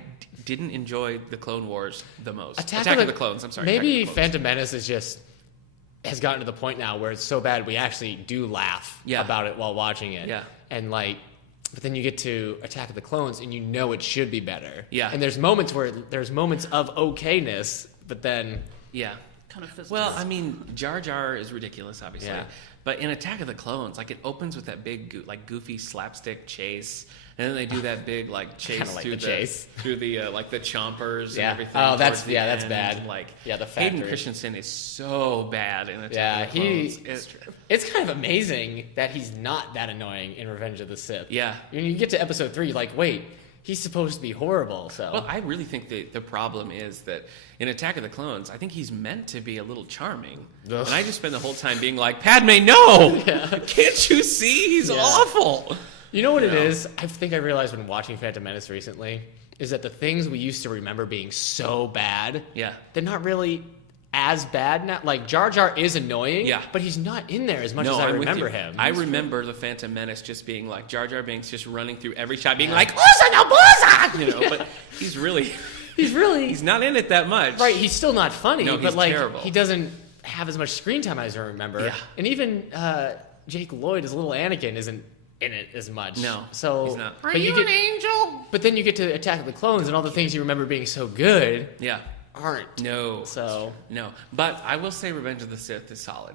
didn't enjoy the Clone Wars the most. Attack of the Clones. I'm sorry. Maybe Phantom Menace has gotten to the point now where it's so bad we actually do laugh about it while watching it. Yeah. And but then you get to Attack of the Clones and you know it should be better. Yeah. And there's moments of okayness, but then kind of fizzles. Well, I mean, Jar Jar is ridiculous, obviously. Yeah. But in Attack of the Clones, like it opens with that big, goofy slapstick chase, and then they do that big chase through the like the chompers and everything. Oh, that's end. bad. The factory. Hayden Christensen is so bad in Attack of the Clones. It's kind of amazing that he's not that annoying in Revenge of the Sith. Yeah. When you get to episode 3, you're like, wait, he's supposed to be horrible. So. Well, I really think the problem is that in Attack of the Clones, I think he's meant to be a little charming. Ugh. And I just spend the whole time being like, Padme, no! Can't you see? He's awful. You know what it is? I think I realized when watching Phantom Menace recently is that the things we used to remember being so bad, they're not really as bad now. Like, Jar Jar is annoying, but he's not in there as much as I remember him. I remember the Phantom Menace just being like, Jar Jar Binks just running through every shot being like, Usa no Busa! You know, but he's not in it that much. Right, he's still not funny, but terrible. He doesn't have as much screen time as I remember. Yeah. And even Jake Lloyd as little Anakin isn't in it as much. No, so he's not. Are you an angel? But then you get to Attack of the Clones and all the things you remember being so good aren't. No. So no. But I will say Revenge of the Sith is solid.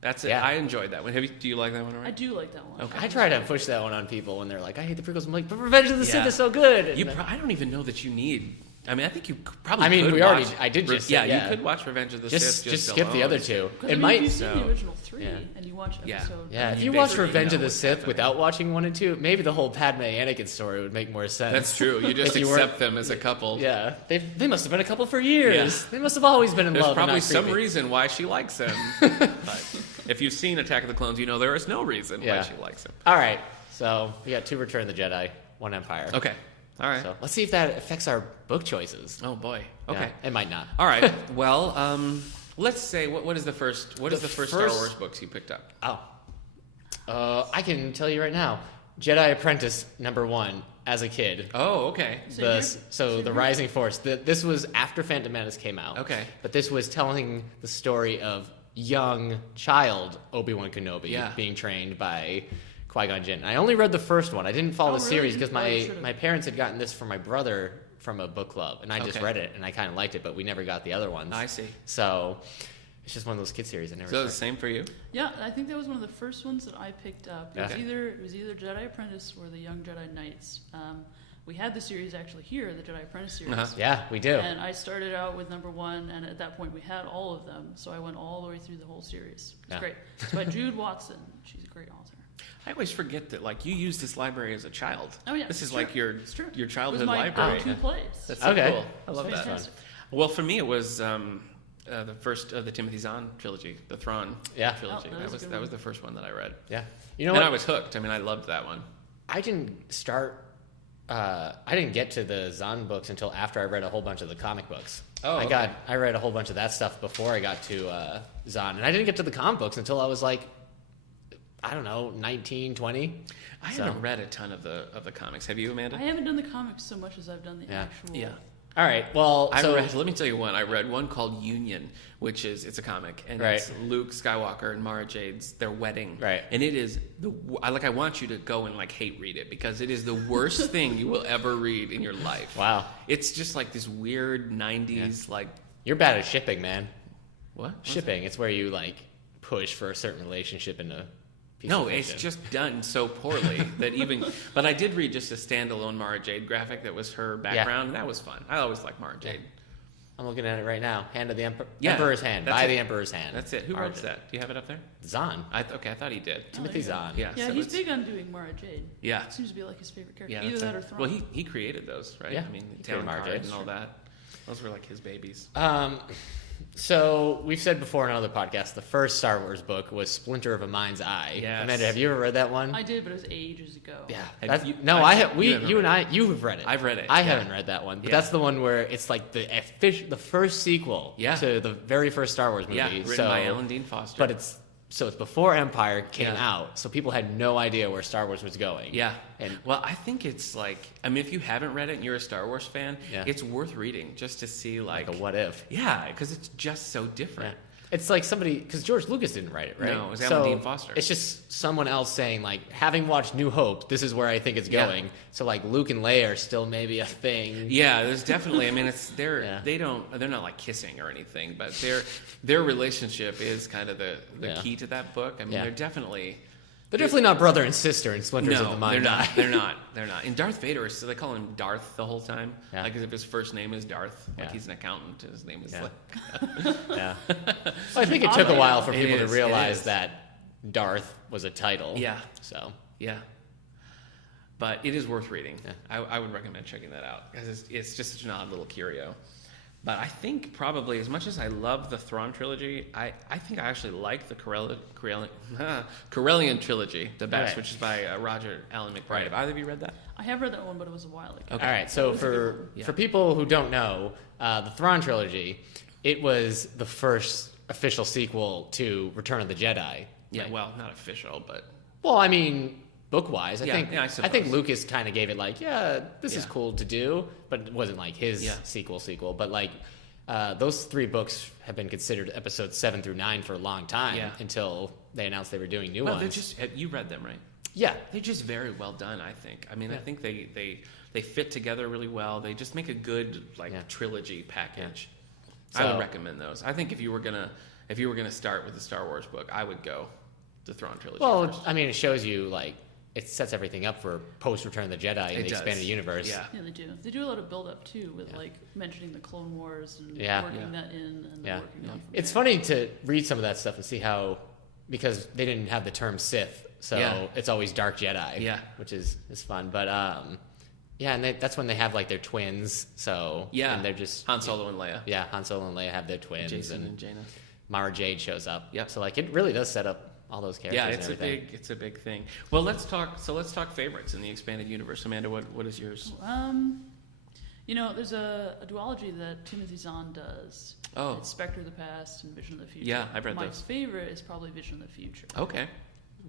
That's it. I enjoyed that one. Do you like that one already? I do like that one. Okay. I try to push that one on people when they're like, I hate the prequels. I'm like, but Revenge of the Sith is so good. I don't even know that you need I mean, I think you probably. I did just. Yeah, you could watch Revenge of the Sith. Just skip the other two. It might. If you've seen the original 3 and you watch episode. Yeah. If you watch Revenge of the Sith without watching 1 and 2, maybe the whole Padme Anakin story would make more sense. That's true. You just accept them as a couple. Yeah, they must have been a couple for years. Yeah. They must have always been in love. There's probably some reason why she likes him. But if you've seen Attack of the Clones, you know there is no reason why she likes him. All right, so we got 2 Return of the Jedi, 1 Empire. Okay. All right. So let's see if that affects our book choices. Oh boy. Okay. Yeah, it might not. All right. Well, let's say what is the first Star Wars books you picked up? I can tell you right now. Jedi Apprentice #1 as a kid. Oh, okay. The Rising Force. This was after Phantom Menace came out. Okay. But this was telling the story of young child Obi-Wan Kenobi being trained by Qui-Gon Jinn. I only read the first one. I didn't follow the series because my parents had gotten this for my brother from a book club, and I just read it, and I kind of liked it, but we never got the other ones. I see. So it's just one of those kid series I never So the same for you? Yeah, I think that was one of the first ones that I picked up. It was either Jedi Apprentice or the Young Jedi Knights. We had the series actually here, the Jedi Apprentice series. Yeah, we do. And I started out with #1, and at that point we had all of them, so I went all the way through the whole series. It's great. It's by Jude Watson. She's a great author. I always forget that, you used this library as a child. Oh, yeah. This is like your childhood library. library. It was my go-to place. That's so cool. I love that. Well, for me, it was the first of the Timothy Zahn trilogy, the Thrawn trilogy. That was the first one that I read. Yeah. And I was hooked. I mean, I loved that one. I didn't get to the Zahn books until after I read a whole bunch of the comic books. Oh, okay. I read a whole bunch of that stuff before I got to Zahn, and I didn't get to the comic books until I was like, I don't know, 19, 20. I haven't read a ton of the comics. Have you, Amanda? I haven't done the comics so much as I've done the actual. Yeah. All right. Well, let me tell you one. I read one called Union, which it's a comic, and it's Luke Skywalker and Mara Jade's their wedding. Right. And it is I want you to go and hate read it because it is the worst thing you will ever read in your life. Wow. It's just like this weird 90s You're bad at shipping, man. What? Shipping. It's where you push for a certain relationship in a piece No, of it's fiction. just done so poorly that even. But I did read just a standalone Mara Jade graphic that was her background, and that was fun. I always like Mara Jade. I'm looking at it right now. Hand of the Yeah, Emperor's Hand. that's By it. the Emperor's Hand. That's it. Who wrote that? Do you have it up there? Zahn. I thought he did. Timothy Zahn. Yeah, Yeah, so he's big on doing Mara Jade. Yeah. Seems to be his favorite character. Yeah, Either that or Thrawn. Well, he created those, right? Yeah, I mean, he Talon created Mara Card Jade, and all that. Those were his babies. So we've said before in another podcast, the first Star Wars book was Splinter of a Mind's Eye. Yes. Amanda, have you ever read that one? I did, but it was ages ago. Yeah. You You've read it. I've read it. I haven't read that one, but that's the one where it's the first sequel to the very first Star Wars movie. Yeah, written by Alan Dean Foster. But it's before Empire came out, so people had no idea where Star Wars was going. Yeah. And I think it's if you haven't read it and you're a Star Wars fan, it's worth reading just to see like a what if. Yeah, because it's just so different. Yeah. It's like somebody, because George Lucas didn't write it, right? No, it was Alan Dean Foster. It's just someone else saying, having watched New Hope, this is where I think it's going. Yeah. So, Luke and Leia are still maybe a thing. Yeah, there's definitely. I mean, they're not kissing or anything, but their relationship is kind of the key to that book. I mean, they're definitely. They're definitely not brother and sister in Splinters of the Mind. They're not. And Darth Vader, so they call him Darth the whole time. Yeah. As if his first name is Darth. He's an accountant and his name is Yeah. Well, I think it took a while for people to realize that Darth was a title. Yeah. So. Yeah. But it is worth reading. Yeah. I would recommend checking that out because it's just such an odd little curio. But I think probably, as much as I love the Thrawn trilogy, I think I actually like the Corellian trilogy the best, which is by Roger Allen McBride. Right. Have either of you read that? I have read that one, but it was a while ago. Okay. All right, so for people who don't know, the Thrawn trilogy, it was the first official sequel to Return of the Jedi. Yeah, right? well, not official, but... Well, I mean... Book-wise, I think suppose. Lucas kind of gave it this is cool to do, but it wasn't his sequel. But those 3 books have been considered episodes 7 through 9 for a long time until they announced they were doing new ones. You read them, right? Yeah, they're just very well done. I think. I mean, I think they fit together really well. They just make a good trilogy package. Yeah. So, I would recommend those. I think if you were gonna start with the Star Wars book, I would go the Thrawn trilogy. Well, first. I mean, it shows you it sets everything up for post Return of the Jedi in the expanded universe. Yeah, they do. They do a lot of build up too, with like mentioning the Clone Wars and working that in and working on. It's funny to read some of that stuff and see how, because they didn't have the term Sith, so it's always Dark Jedi, which is fun. But and that's when they have like their twins. So and they're just Han Solo and Leia. Yeah, Han Solo and Leia have their twins, Jason and Jaina. Mara Jade shows up. Yep. So like it really does set up all those characters. Yeah, it's a big thing. Well, let's talk favorites in the expanded universe. Amanda, what is yours? There's a duology that Timothy Zahn does. Oh. It's Spectre of the Past and Vision of the Future. Yeah, I've read My those. favorite is probably Vision of the Future. Okay.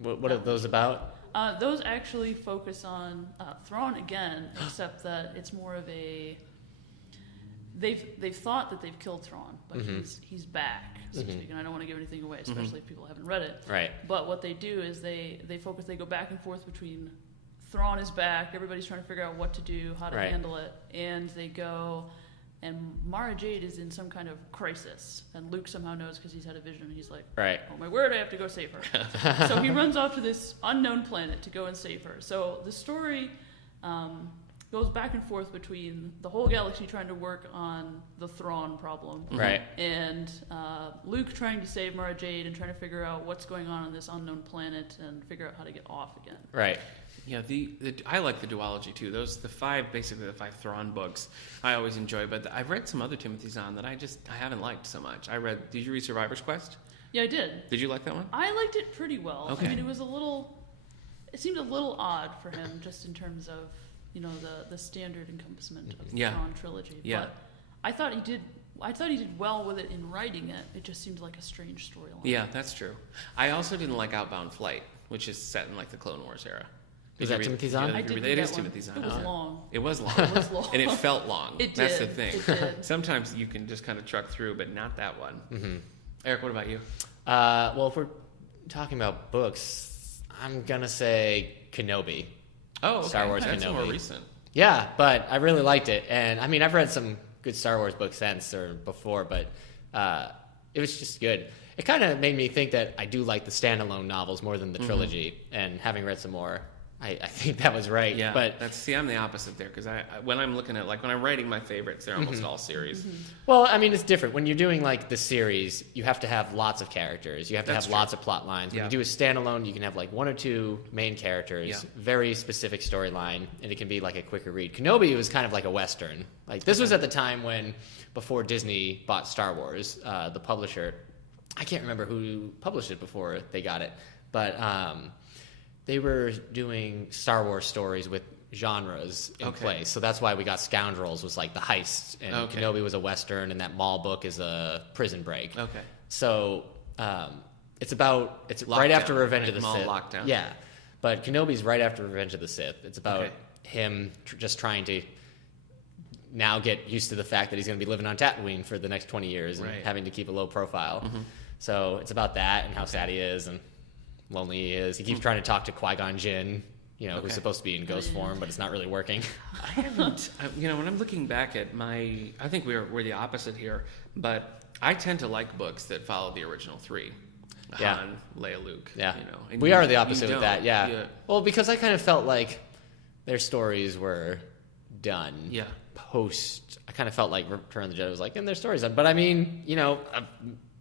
What are those about? Those actually focus on Thrawn again, except that it's more of a... They've thought that they've killed Thrawn, but he's back, so to speak. And I don't want to give anything away, especially if people haven't read it. Right. But what they do is they go back and forth between Thrawn is back, everybody's trying to figure out what to do, how to handle it, and they go, and Mara Jade is in some kind of crisis, and Luke somehow knows because he's had a vision, and he's like, oh my word, I have to go save her. So he runs off to this unknown planet to go and save her. So the story goes back and forth between the whole galaxy trying to work on the Thrawn problem, and Luke trying to save Mara Jade and trying to figure out what's going on this unknown planet and figure out how to get off again. Right. Yeah, I like the duology too. The five Thrawn books I always enjoy, but I've read some other Timothy Zahn that I haven't liked so much. Did you read Survivor's Quest? Yeah, I did. Did you like that one? I liked it pretty well. Okay. I mean, it seemed a little odd for him just in terms of, the standard encompassment of the Thrawn trilogy. Yeah. But I thought he did well with it in writing it. It just seemed like a strange storyline. Yeah, that's true. I also didn't like Outbound Flight, which is set in like the Clone Wars era. Is that Timothy Zahn? It is Timothy Zahn. It was long. It was long. It was long. And it felt long. It did. That's the thing. It did. Sometimes you can just kind of truck through, but not that one. Mm-hmm. Eric, what about you? Well, if we're talking about books, I'm going to say Kenobi. Oh, okay. Star Wars That's Kenobi. more recent. Yeah, but I really liked it. And, I mean, I've read some good Star Wars books since or before, but it was just good. It kind of made me think that I do like the standalone novels more than the trilogy. And having read some more, I think that was right. Yeah, but I'm the opposite there, because when I'm looking at, when I'm writing my favorites, they're almost all series. Well, I mean, it's different. When you're doing like the series, you have to have lots of characters. You have to have lots of plot lines. When you do a standalone, you can have like one or two main characters, very specific storyline, and it can be like a quicker read. Kenobi was kind of like a Western. Like this was at the time before Disney bought Star Wars, the publisher. I can't remember who published it before they got it, but they were doing Star Wars stories with genres in place. So that's why we got Scoundrels was like the heist, and Kenobi was a Western, and that Mall book is a prison break. Okay. So it's right after Revenge of the Sith. Lockdown. Yeah. But Kenobi's right after Revenge of the Sith. It's about him just trying to now get used to the fact that he's going to be living on Tatooine for the next 20 years and having to keep a low profile. Mm-hmm. So it's about that and how sad he is and lonely he is. He keeps trying to talk to Qui-Gon Jinn, who's supposed to be in ghost form, but it's not really working. I haven't, when I'm looking back at I think we're the opposite here, but I tend to like books that follow the original three. Han, Leia, Luke. Yeah. And we are the opposite with that, yeah. Well, because I kind of felt like their stories were done. Yeah. I kind of felt like Return of the Jedi was like, and their stories done. But I mean,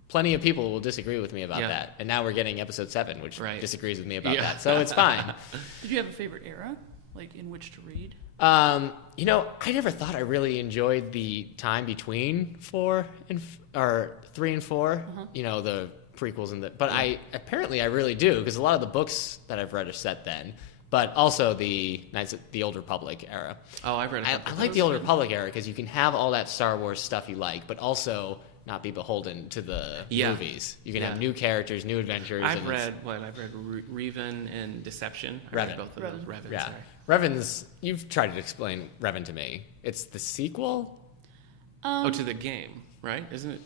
plenty of people will disagree with me about that. And now we're getting episode 7, which disagrees with me about that. So it's fine. Did you have a favorite era, like in which to read? I never thought I really enjoyed the time between 3 and 4. The prequels but I really do, because a lot of the books that I've read are set then. But also the Old Republic era. Oh, I've read it. I like the Old Republic era because you can have all that Star Wars stuff you like, but also not be beholden to the movies. You can have new characters, new adventures. I've read Revan and Deception. I read both of those. Revan. Yeah. Revan's. You've tried to explain Revan to me. It's the sequel. To the game, right? Isn't it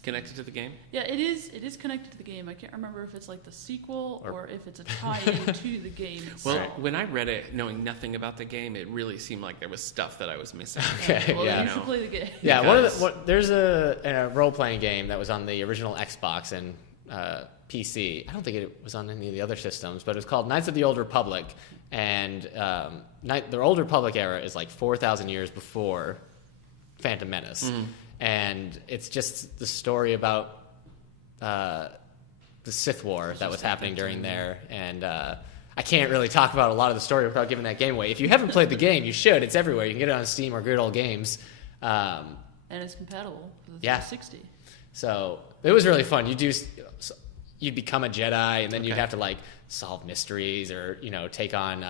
connected to the game? Yeah, it is. It is connected to the game. I can't remember if it's like the sequel or if it's a tie-in to the game itself. Well, when I read it, knowing nothing about the game, it really seemed like there was stuff that I was missing. Okay, well, you should play the game. Yeah, there's a role-playing game that was on the original Xbox, and PC. I don't think it was on any of the other systems, but it was called Knights of the Old Republic. And the Old Republic era is like 4,000 years before Phantom Menace. And it's just the story about the Sith War that was happening during there. And I can't really talk about a lot of the story without giving that game away. If you haven't played the game, you should. It's everywhere. You can get it on Steam or Good Old Games. And it's compatible with the 360. So it was really fun. You'd become a Jedi, and then you'd have to like solve mysteries or take on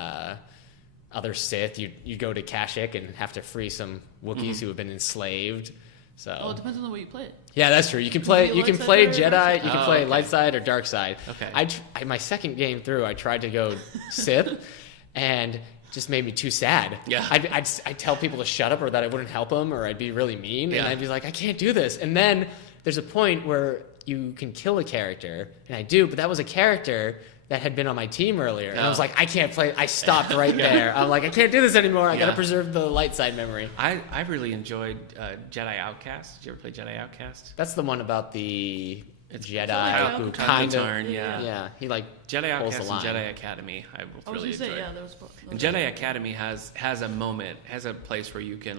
other Sith. You'd go to Kashyyyk and have to free some Wookiees who have been enslaved. So it depends on the way you play it. Yeah, that's true. You can play Jedi, you can play light side or dark side. Okay. My second game through, I tried to go Sith, and it just made me too sad. Yeah. I'd tell people to shut up or that I wouldn't help them or I'd be really mean, and I'd be like, I can't do this. And then there's a point where you can kill a character, and I do, but that was a character that had been on my team earlier, and I was like, I can't play. I stopped right there. I'm like, I can't do this anymore. I got to preserve the light side memory. I really enjoyed Jedi Outcast. Did you ever play Jedi Outcast? That's the one about the Jedi who kind of he like Jedi Outcast the and Jedi Academy. I really enjoyed. Those and Jedi Academy has a place where you can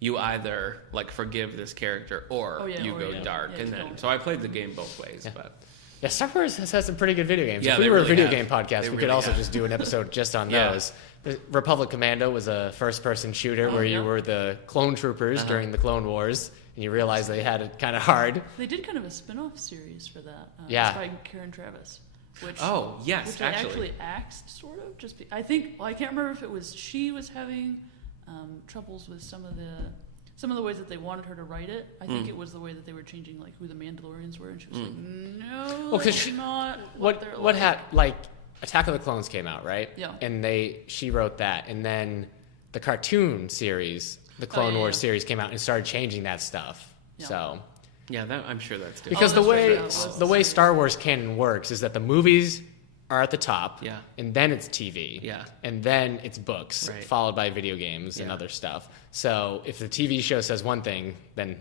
you either forgive this character or you go dark, and then so I played the game both ways, but. Yeah, Star Wars has had some pretty good video games. Yeah, if we were really a video game podcast, we could also have. just do an episode just on those. The Republic Commando was a first-person shooter where you were the clone troopers during the Clone Wars, and you realized they had it kind of hard. They did kind of a spin-off series for that. By Karen Travis. Which I actually axed, sort of. I can't remember if it was she was having troubles with some of the ways that they wanted her to write it. I think it was the way that they were changing who the Mandalorians were, and she was like, no, that's not what happened. Attack of the Clones came out, right? Yeah. And she wrote that, and then the cartoon series, the Clone Wars series, came out and started changing that stuff. Yeah. So. Yeah, I'm sure that's different. Because the way Star Wars canon works is that the movies are at the top, and then it's TV, and then it's books, followed by video games and other stuff. So if the TV show says one thing, then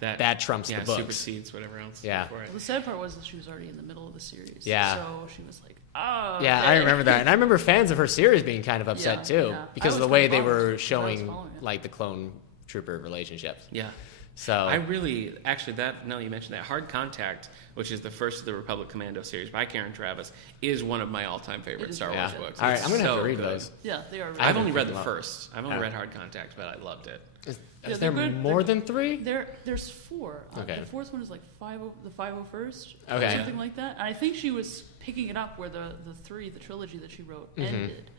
that trumps the books. Supersedes whatever else. Yeah. Well, the sad part was that she was already in the middle of the series. Yeah. So she was like, oh. Yeah, okay. I remember that, and I remember fans of her series being kind of upset too because of the way they were showing the clone trooper relationships. Yeah. So I really, now you mentioned that, Hard Contact, which is the first of the Republic Commando series by Karen Travis, is one of my all-time favorite Star Wars books. All right, I'm going to have to read those. Yeah, they are really I've only read the first. I've only read Hard Contact, but I loved it. Is there more than 3? There's 4. Okay. The fourth one is the 501st, or something like that. And I think she was picking it up where the trilogy that she wrote ended,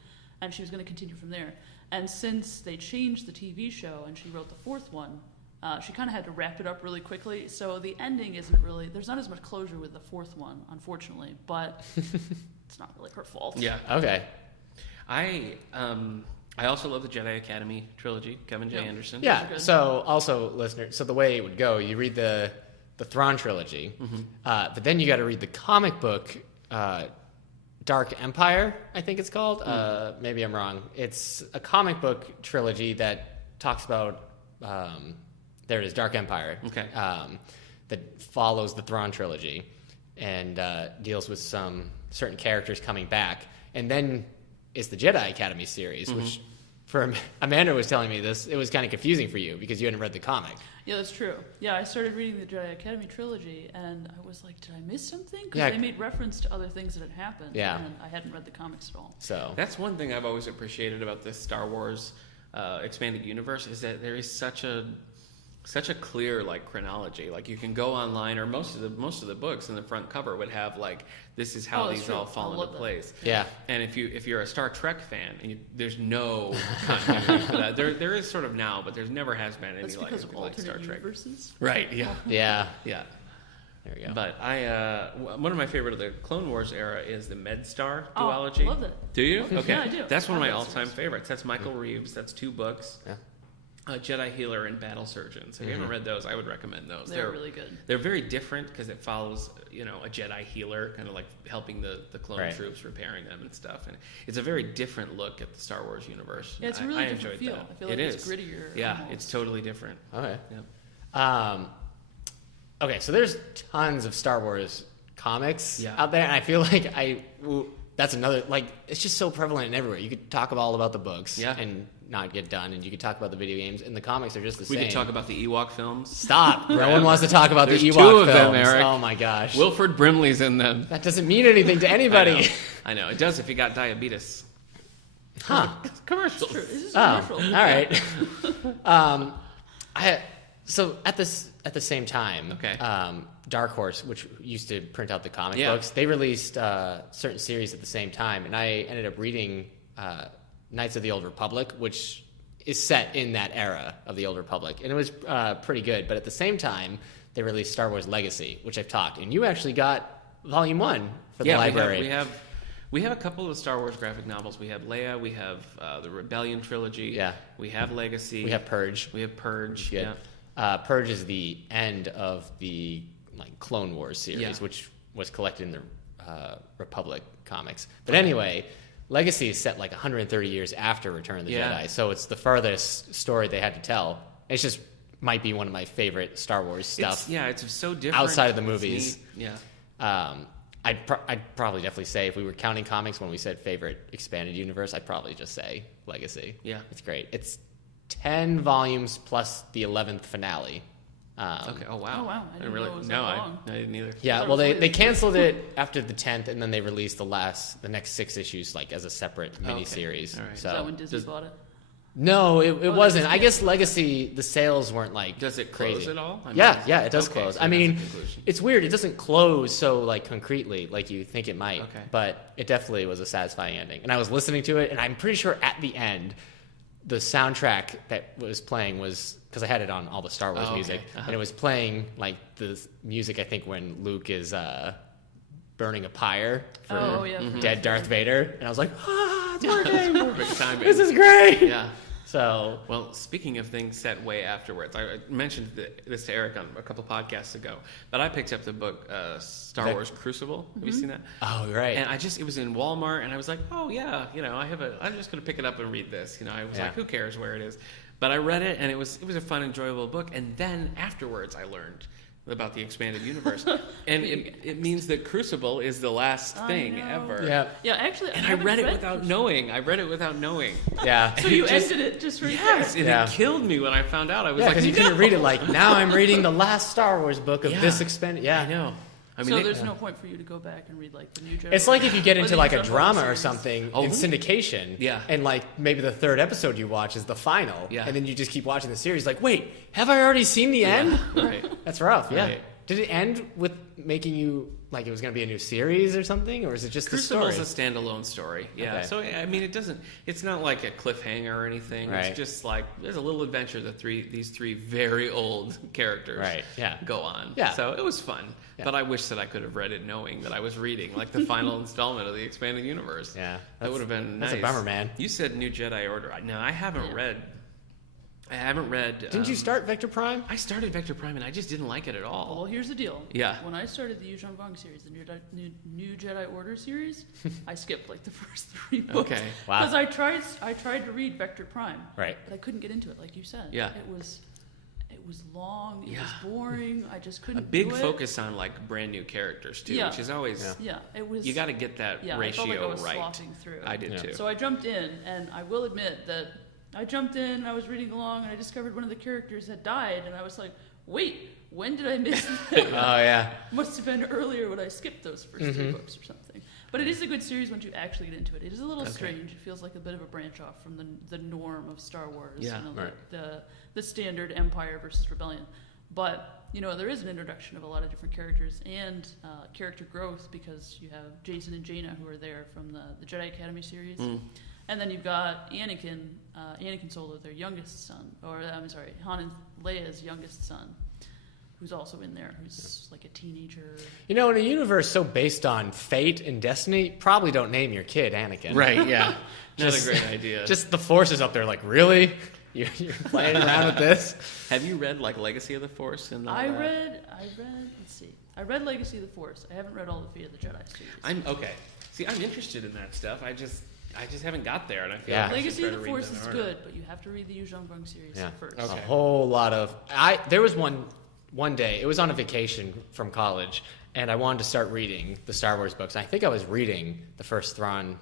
and she was going to continue from there. And since they changed the TV show and she wrote the 4th one, she kind of had to wrap it up really quickly, so the ending isn't really. There's not as much closure with the 4th one, unfortunately, but it's not really her fault. Yeah. Okay. I also love the Jedi Academy trilogy, Kevin J. Anderson. Yeah. So also, listeners, so the way it would go, you read the Thrawn trilogy, but then you got to read the comic book, Dark Empire, I think it's called. Maybe I'm wrong. It's a comic book trilogy that talks about. There it is, Dark Empire. Okay. That follows the Thrawn trilogy and deals with some certain characters coming back. And then it's the Jedi Academy series, which, for Amanda was telling me this, it was kind of confusing for you because you hadn't read the comic. Yeah, that's true. Yeah, I started reading the Jedi Academy trilogy, and I was like, did I miss something? Because they made reference to other things that had happened, and I hadn't read the comics at all. So that's one thing I've always appreciated about this Star Wars expanded universe is that there is such a clear chronology. You can go online, or most of the books in the front cover would have this is how these all fall into place. Yeah. And if you're a Star Trek fan, there's no continuity for that. There is sort of now, but there's never has been any That's because of alternate Star Trek universes. Right. Yeah. Yeah. There we go. But one of my favorite of the Clone Wars era is the MedStar duology. I love that. Do you? Okay. Yeah, I do. That's one of my all-time favorites. That's Michael Reeves. That's 2 books. Yeah. Jedi Healer and Battle Surgeon. So if you haven't read those, I would recommend those. They're really good. They're very different because it follows, a Jedi healer, kind of helping the clone troops, repairing them and stuff. And it's a very different look at the Star Wars universe. Yeah, it's a really different feel. I feel like it's grittier. Yeah, it's totally different. Okay. Yeah. Okay, so there's tons of Star Wars comics out there, and I feel like that's another, like, it's just so prevalent everywhere. You could talk all about the books and not get done, and you could talk about the video games, and the comics are just the same. We could talk about the Ewok films. Stop. No one wants to talk about There's the Ewok two of films. them, Eric. Oh my gosh. Wilford Brimley's in them. That doesn't mean anything to anybody. I know. It does if you got diabetes. Huh. Commercials. This is Oh, commercial. all right. So at the same time, Dark Horse, which used to print out the comic books, they released certain series at the same time, and I ended up reading Knights of the Old Republic, which is set in that era of the Old Republic, and it was pretty good. But at the same time, they released Star Wars Legacy, which I've talked, and you actually got Volume 1 for the library. We have a couple of Star Wars graphic novels. We have Leia. We have the Rebellion trilogy. Yeah. We have Legacy. We have Purge. Yeah. Purge is the end of the Clone Wars series, which was collected in the Republic comics. But anyway, Legacy is set 130 years after Return of the Jedi, so it's the farthest story they had to tell. It's just might be one of my favorite Star Wars stuff. It's so different outside of the movies. Yeah. I'd probably definitely say, if we were counting comics when we said favorite expanded universe, I'd probably just say Legacy. Yeah. It's great. It's 10 volumes plus the 11th finale. Okay. Oh wow. Oh wow. I didn't know it was that long. I didn't either. Yeah. Well, they canceled it after the 10th, and then they released the next 6 issues as a separate miniseries. All right. So Is that when Disney bought it? no, it wasn't. I guess Legacy, the sales weren't Does it crazy. close at all? Yeah, it does close. So I mean, that's a conclusion. it's weird. It doesn't close so concretely like you think it might. Okay. But it definitely was a satisfying ending. And I was listening to it, and I'm pretty sure at the end, the soundtrack that was playing was, because I had it on all the Star Wars music, and it was playing the music, I think, when Luke is burning a pyre for dead Darth Vader, and I was like, it's working. Perfect timing. This is great. Yeah. So, well, speaking of things set way afterwards, I mentioned this to Eric on a couple podcasts ago, but I picked up the book Star Wars Crucible. Have you seen that? Oh, right. And it was in Walmart, and I was like, oh yeah, I'm just going to pick it up and read this. I was like, who cares where it is? But I read it, and it was a fun, enjoyable book. And then afterwards, I learned about the expanded universe, and it means that Crucible is the last thing ever. Yeah. Actually, and I read it without knowing. Yeah. So you ended it just right yes, and it killed me when I found out. I was because you couldn't read it now I'm reading the last Star Wars book of this expanded. Yeah, I know. I mean, so there's no point for you to go back and read the new Jedi. It's like if you get into a drama or series. something in syndication, and maybe the third episode you watch is the final, and then you just keep watching the series. Wait, have I already seen the end? Right. That's rough. Yeah. Right. Did it end with making you it was going to be a new series or something, or is it just Crucible the is story? a standalone story. Yeah. Okay. So I mean, it's not like a cliffhanger or anything. Right. It's just there's a little adventure that these three very old characters go on. Yeah. So it was fun. Yeah. But I wish that I could have read it knowing that I was reading the final installment of the expanded universe. Yeah. That would have been nice. That's a bummer, man. You said New Jedi Order. No, I haven't read. Didn't you start Vector Prime? I started Vector Prime, and I just didn't like it at all. Well, here's the deal. Yeah. When I started the Yu Zhongguang series, the New Jedi Order series, I skipped the first 3 books. Okay. Wow. Because I tried to read Vector Prime. Right. But I couldn't get into it, like you said. Yeah. It was long. It was boring. I just couldn't. A big focus on brand new characters too, which is always it was. You got to get that ratio I felt like I was right. sloughing through. I did too. So I jumped in, and I will admit that I jumped in, and I was reading along, and I discovered one of the characters had died, and I was like, wait, when did I miss that? Oh, yeah. Must have been earlier when I skipped those first 3 books or something. But it is a good series once you actually get into it. It is a little strange. It feels like a bit of a branch off from the norm of Star Wars. Yeah, the standard Empire versus Rebellion. But, there is an introduction of a lot of different characters and character growth, because you have Jason and Jaina, who are there from the Jedi Academy series. And then you've got Anakin Solo, their youngest son, Han and Leia's youngest son, who's also in there, who's a teenager. In a universe so based on fate and destiny, probably don't name your kid Anakin. Right, yeah. Not a great idea. Just the Force is up there really? You're playing around with this? Have you read Legacy of the Force? And I read, let's see. I read Legacy of the Force. I haven't read all the Fate of the Jedi series. I'm interested in that stuff. I just haven't got there, and I feel like Legacy of the Force is good, but you have to read the Yu Zhongguang series first. Okay. A whole lot of... There was one one day, it was on a vacation from college, and I wanted to start reading the Star Wars books. And I think I was reading the first Thrawn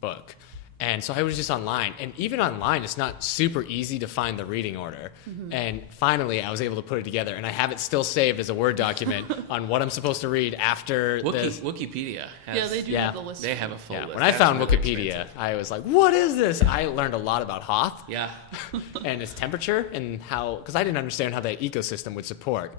book. And so I was just online. And even online, it's not super easy to find the reading order. Mm-hmm. And finally, I was able to put it together. And I have it still saved as a Word document on what I'm supposed to read after this. Wikipedia has... Yeah, they do have the list. They have a full list. When I found Wikipedia, I was like, what is this? I learned a lot about Hoth. Yeah. And its temperature and how... Because I didn't understand how that ecosystem would support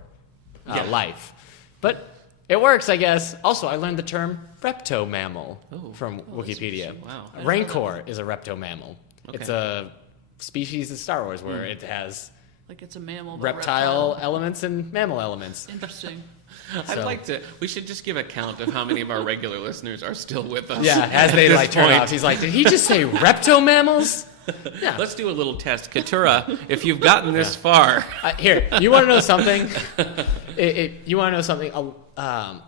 life. But... it works, I guess. Also, I learned the term reptomammal from Wikipedia. Wow. Rancor is a reptomammal. Okay. It's a species of Star Wars where it has like it's a mammal, reptile elements and mammal elements. Interesting. I'd like to. We should just give a count of how many of our regular listeners are still with us. Yeah, as they like turn off. He's like, did he just say reptomammals? Yeah. Let's do a little test. Katura, if you've gotten this far. Here, you want to know something? You want to know something?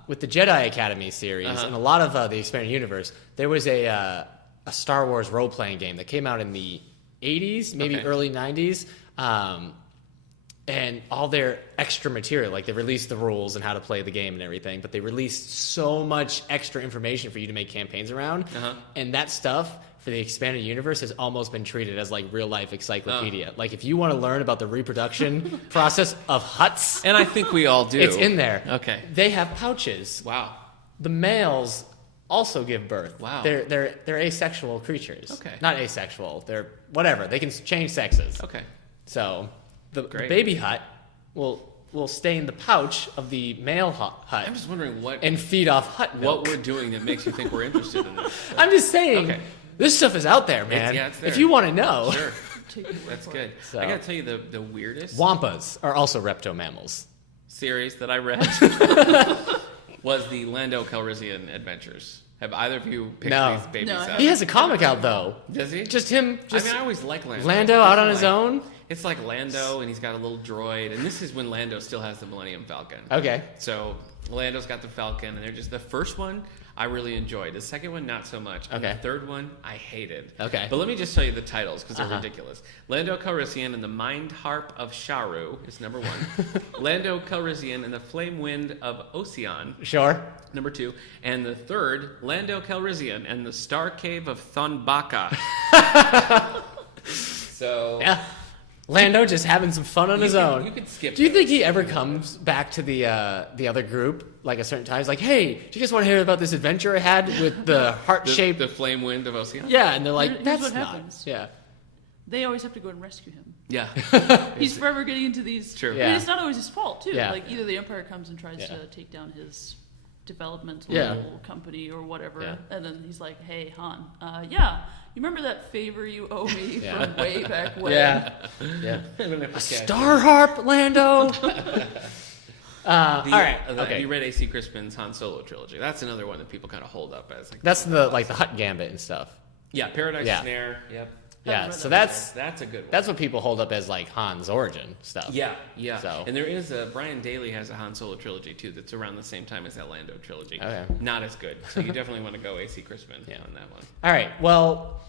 With the Jedi Academy series and a lot of the Expanded Universe, there was a Star Wars role-playing game that came out in the 80s, maybe early 90s, and all their extra material, like they released the rules and how to play the game and everything, but they released so much extra information for you to make campaigns around, and that stuff for the Expanded Universe has almost been treated as like real-life encyclopedia. Like if you want to learn about the reproduction process of Hutts... and I think we all do. It's in there. Okay. They have pouches. Wow. The males also give birth. Wow. They're asexual creatures. Okay. Not asexual. They're whatever. They can change sexes. Okay. So the baby Hutt will stay in the pouch of the male Hutt. I'm just wondering and feed off Hutt milk. What we're doing that makes you think we're interested in this. I'm just saying. Okay. This stuff is out there, man. It's there. If you want to know. Sure. That's good. So, I got to tell you the weirdest... Wampas are also reptomammals. ...series that I read was the Lando Calrissian Adventures. Have either of you picked these babies up? He has a comic out, though. Does he? Just him. I always like Lando. Lando out on his own? It's like Lando, and he's got a little droid. And this is when Lando still has the Millennium Falcon. Okay. So Lando's got the Falcon, and they're just... The first one... I really enjoyed. The second one, not so much. And the third one, I hated. Okay. But let me just tell you the titles, because they're ridiculous. Lando Calrissian and the Mind Harp of Sharu is number 1. Lando Calrissian and the Flame Wind of Ocean. Sure. Number 2. And the third, Lando Calrissian and the Star Cave of Thonbaka. So... yeah. Lando just having some fun on his own. You could skip. Do you think he ever comes back to the other group like a certain time? He's like, hey, do you guys want to hear about this adventure I had with the heart-shaped... the Flame Wind of Ocean? Yeah, and they're like, Here's that's what not... happens. Yeah. They always have to go and rescue him. Yeah. He's forever getting into these... True. I mean, it's not always his fault, too. Yeah. Like, either the Empire comes and tries to take down his developmental company or whatever, and then he's like, hey, Han, you remember that favor you owe me from way back when? Yeah. A star harp, Lando. All right. Have you read A.C. Crispin's Han Solo trilogy? That's another one that people kind of hold up as. Like, that's the Hutt Gambit and stuff. Yeah, Paradise Snare. Yep. Yeah, so that's a good one. That's what people hold up as like Han's origin stuff. Yeah. So. And there is Brian Daley has a Han Solo trilogy too that's around the same time as that Lando trilogy. Okay. Not as good. So you definitely want to go A.C. Crispin on that one. All right. Well,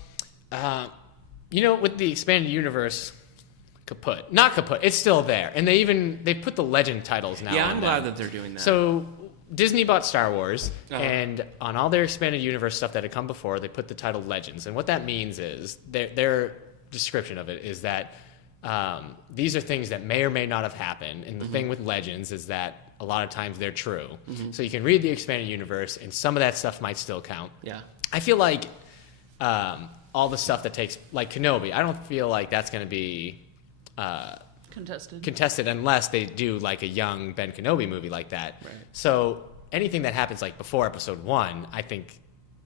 with the Expanded Universe, not kaput. It's still there, and they put the legend titles now. Yeah, I'm glad that they're doing that. So Disney bought Star Wars, and on all their Expanded Universe stuff that had come before, they put the title Legends. And what that means is their description of it is that these are things that may or may not have happened. And the thing with Legends is that a lot of times they're true. So you can read the Expanded Universe, and some of that stuff might still count. Yeah. I feel like all the stuff that takes, like Kenobi, I don't feel like that's going to be contested unless they do like a young Ben Kenobi movie like that. Right. So anything that happens like before Episode 1, I think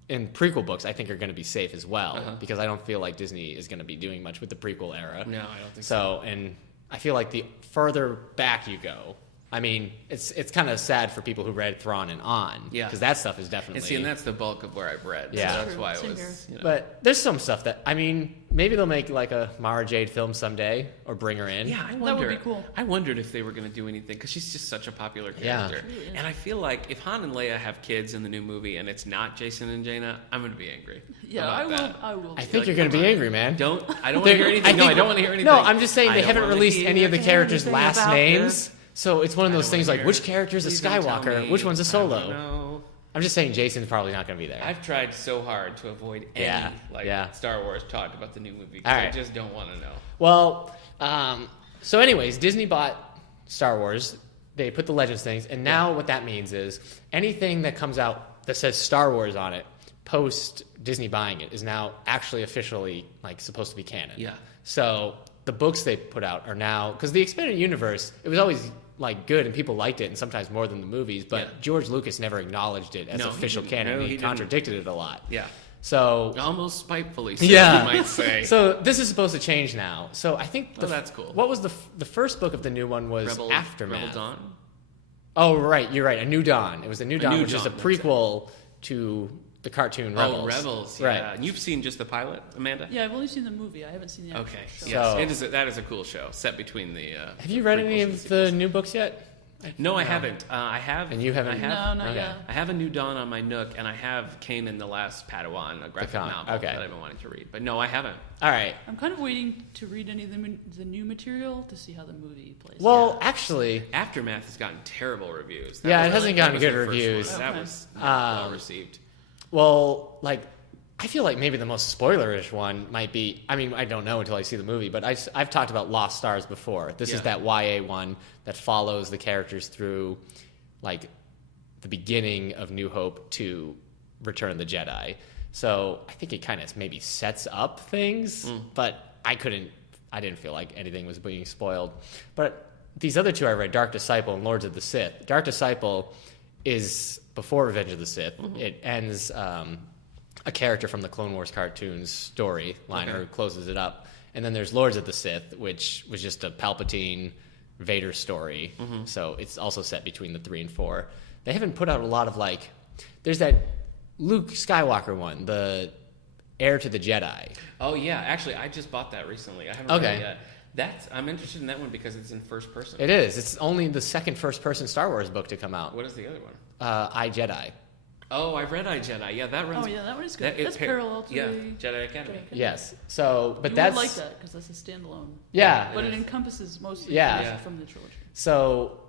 in prequel books, I think are going to be safe as well because I don't feel like Disney is going to be doing much with the prequel era. No, I don't think so. And I feel like the further back you go, I mean, it's kind of sad for people who read Thrawn and on. Yeah. Because that stuff is definitely... And that's the bulk of where I've read. Yeah. So that's why it was... But there's some stuff that... I mean, maybe they'll make like a Mara Jade film someday or bring her in. Yeah, I wonder. That would be cool. I wondered if they were going to do anything because she's just such a popular character. Yeah. And I feel like if Han and Leia have kids in the new movie and it's not Jason and Jaina, I'm going to be angry. Yeah, I will. I think you're going to be angry, man. I don't want to hear anything. I don't want to hear anything. No, I'm just saying they haven't released any of the characters' last names. So it's one of those things like, which character is a Skywalker? Which one's a Solo? No. I'm just saying Jason's probably not going to be there. I've tried so hard to avoid any Star Wars talk about the new movie. All right. I just don't want to know. Well, so anyways, Disney bought Star Wars. They put the Legends things, and now what that means is anything that comes out that says Star Wars on it, post Disney buying it, is now actually officially like supposed to be canon. Yeah. So the books they put out are now, because the expanded universe, it was always like good and people liked it, and sometimes more than the movies, but George Lucas never acknowledged it as official canon. He contradicted it a lot. Yeah. So almost spitefully, so you might say. So this is supposed to change now. So I think that's cool. What was the first book of the new one was Aftermath. Rebel Dawn? Oh right, you're right. A New Dawn. It was a New Dawn, which is a prequel to the cartoon Rebels. Oh, Rebels, yeah. Right. And you've seen just the pilot, Amanda? Yeah, I've only seen the movie. I haven't seen the actual show. Yes, that is a cool show, set between the... have you read any of the new books yet? No, I haven't. I have... And you haven't? No, not yet. I have A New Dawn on my Nook, and I have Kanan the Last Padawan, a graphic novel that I've been wanting to read. But no, I haven't. All right. I'm kind of waiting to read any of the new material to see how the movie plays. Well, actually... Aftermath has gotten terrible reviews. It hasn't gotten good reviews. Okay. That was well received. Well, like, I feel like maybe the most spoilerish one might be, I mean, I don't know until I see the movie, but I've talked about Lost Stars before. This is that YA one that follows the characters through, like, the beginning of New Hope to Return of the Jedi. So I think it kind of maybe sets up things, but I didn't feel like anything was being spoiled. But these other two I read, Dark Disciple and Lords of the Sith. Dark Disciple is before Revenge of the Sith. It ends a character from the Clone Wars cartoons storyline, or closes it up. And then there's Lords of the Sith, which was just a Palpatine Vader story. So it's also set between the 3 and 4. They haven't put out a lot of, like, there's that Luke Skywalker one, the Heir to the Jedi. Oh yeah, actually I just bought that recently. I haven't read it yet. I'm interested in that one because it's in first person. It is. It's only the second first person Star Wars book to come out. What is the other one? I, Jedi. Oh, I've read I, Jedi. Yeah, that runs... Oh, yeah, that one is good. That's parallel to Jedi Academy. Yes. So, but you would like that, because that's a standalone. Yeah. But it encompasses mostly from the trilogy. So,